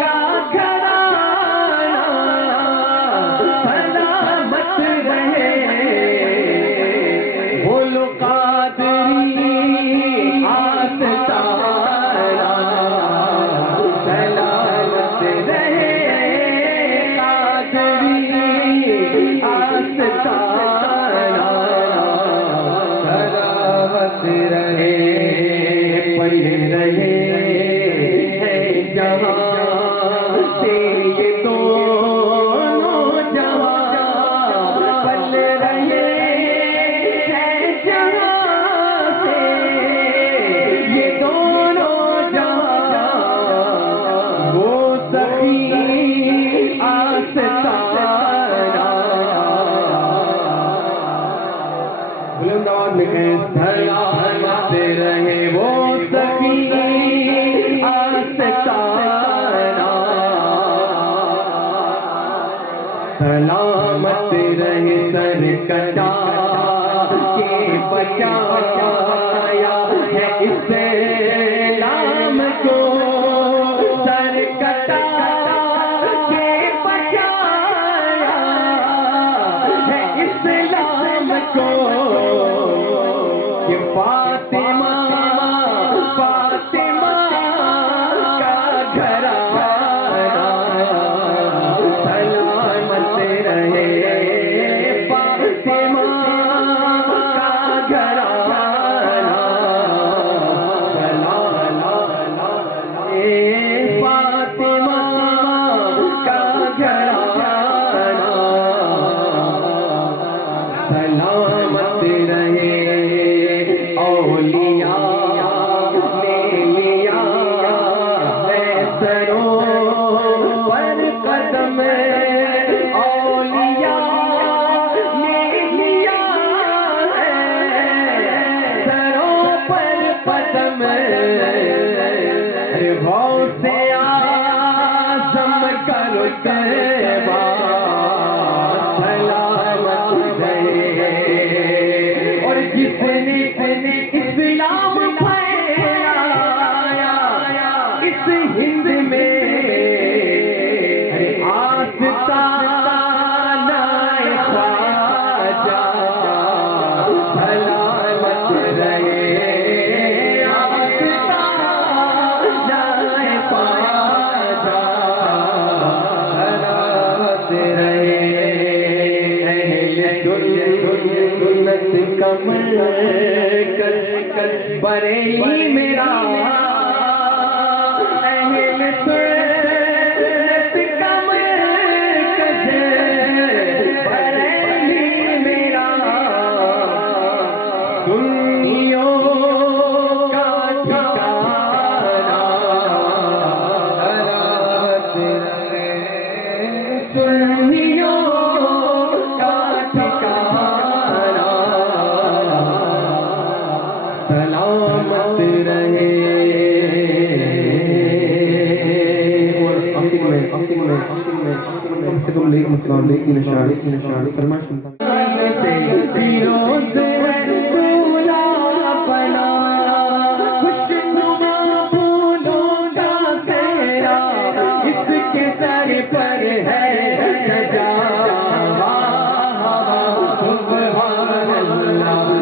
کا گھرانہ سلامت رہے بولو قادری سلامت رہے قادری آستانہ سلامت رہے پڑھ رہے ہیں جہاں سے یہ دونوں جہاں پل رہے ہیں جہاں سے یہ دونوں جہاں وہ سخی آستانہ بلند آواز میں کہیں سلامت رہے وہ سخی آستانہ سلامت رہے سر کٹا کے بچایا ہے اسلام کو سر کٹا کے بچایا ہے اسلام کو کہ فاطمہ کا گھرانہ سلامت رہے فاطمہ کا گھرانہ فاطمہ کا گھرانہ سلامت رہے اولیاء نے لیا ہے سروں پر قدم اولیاء نے لیا ہے سروں پر قدم غوث اعظم کا رتبہ سلامت رہے اور جس نے اسلام پھیلایا اس ہند میں آستانہ خواجہ سلامت رہے سنت کا مرکز بریلی میرا اہل سنت کا مرکز بریلی میرا سنیوں کا ٹھکانہ سلامت رہے سنیوں سلامت رہے اور آخر میں کم سے کم ایک مسلمان لیکن اشار فرمائش سے فیروز ہے دولا بنا خوشنما پھولوں کا سہرا اس کے سر پر ہے سجا سبحان اللہ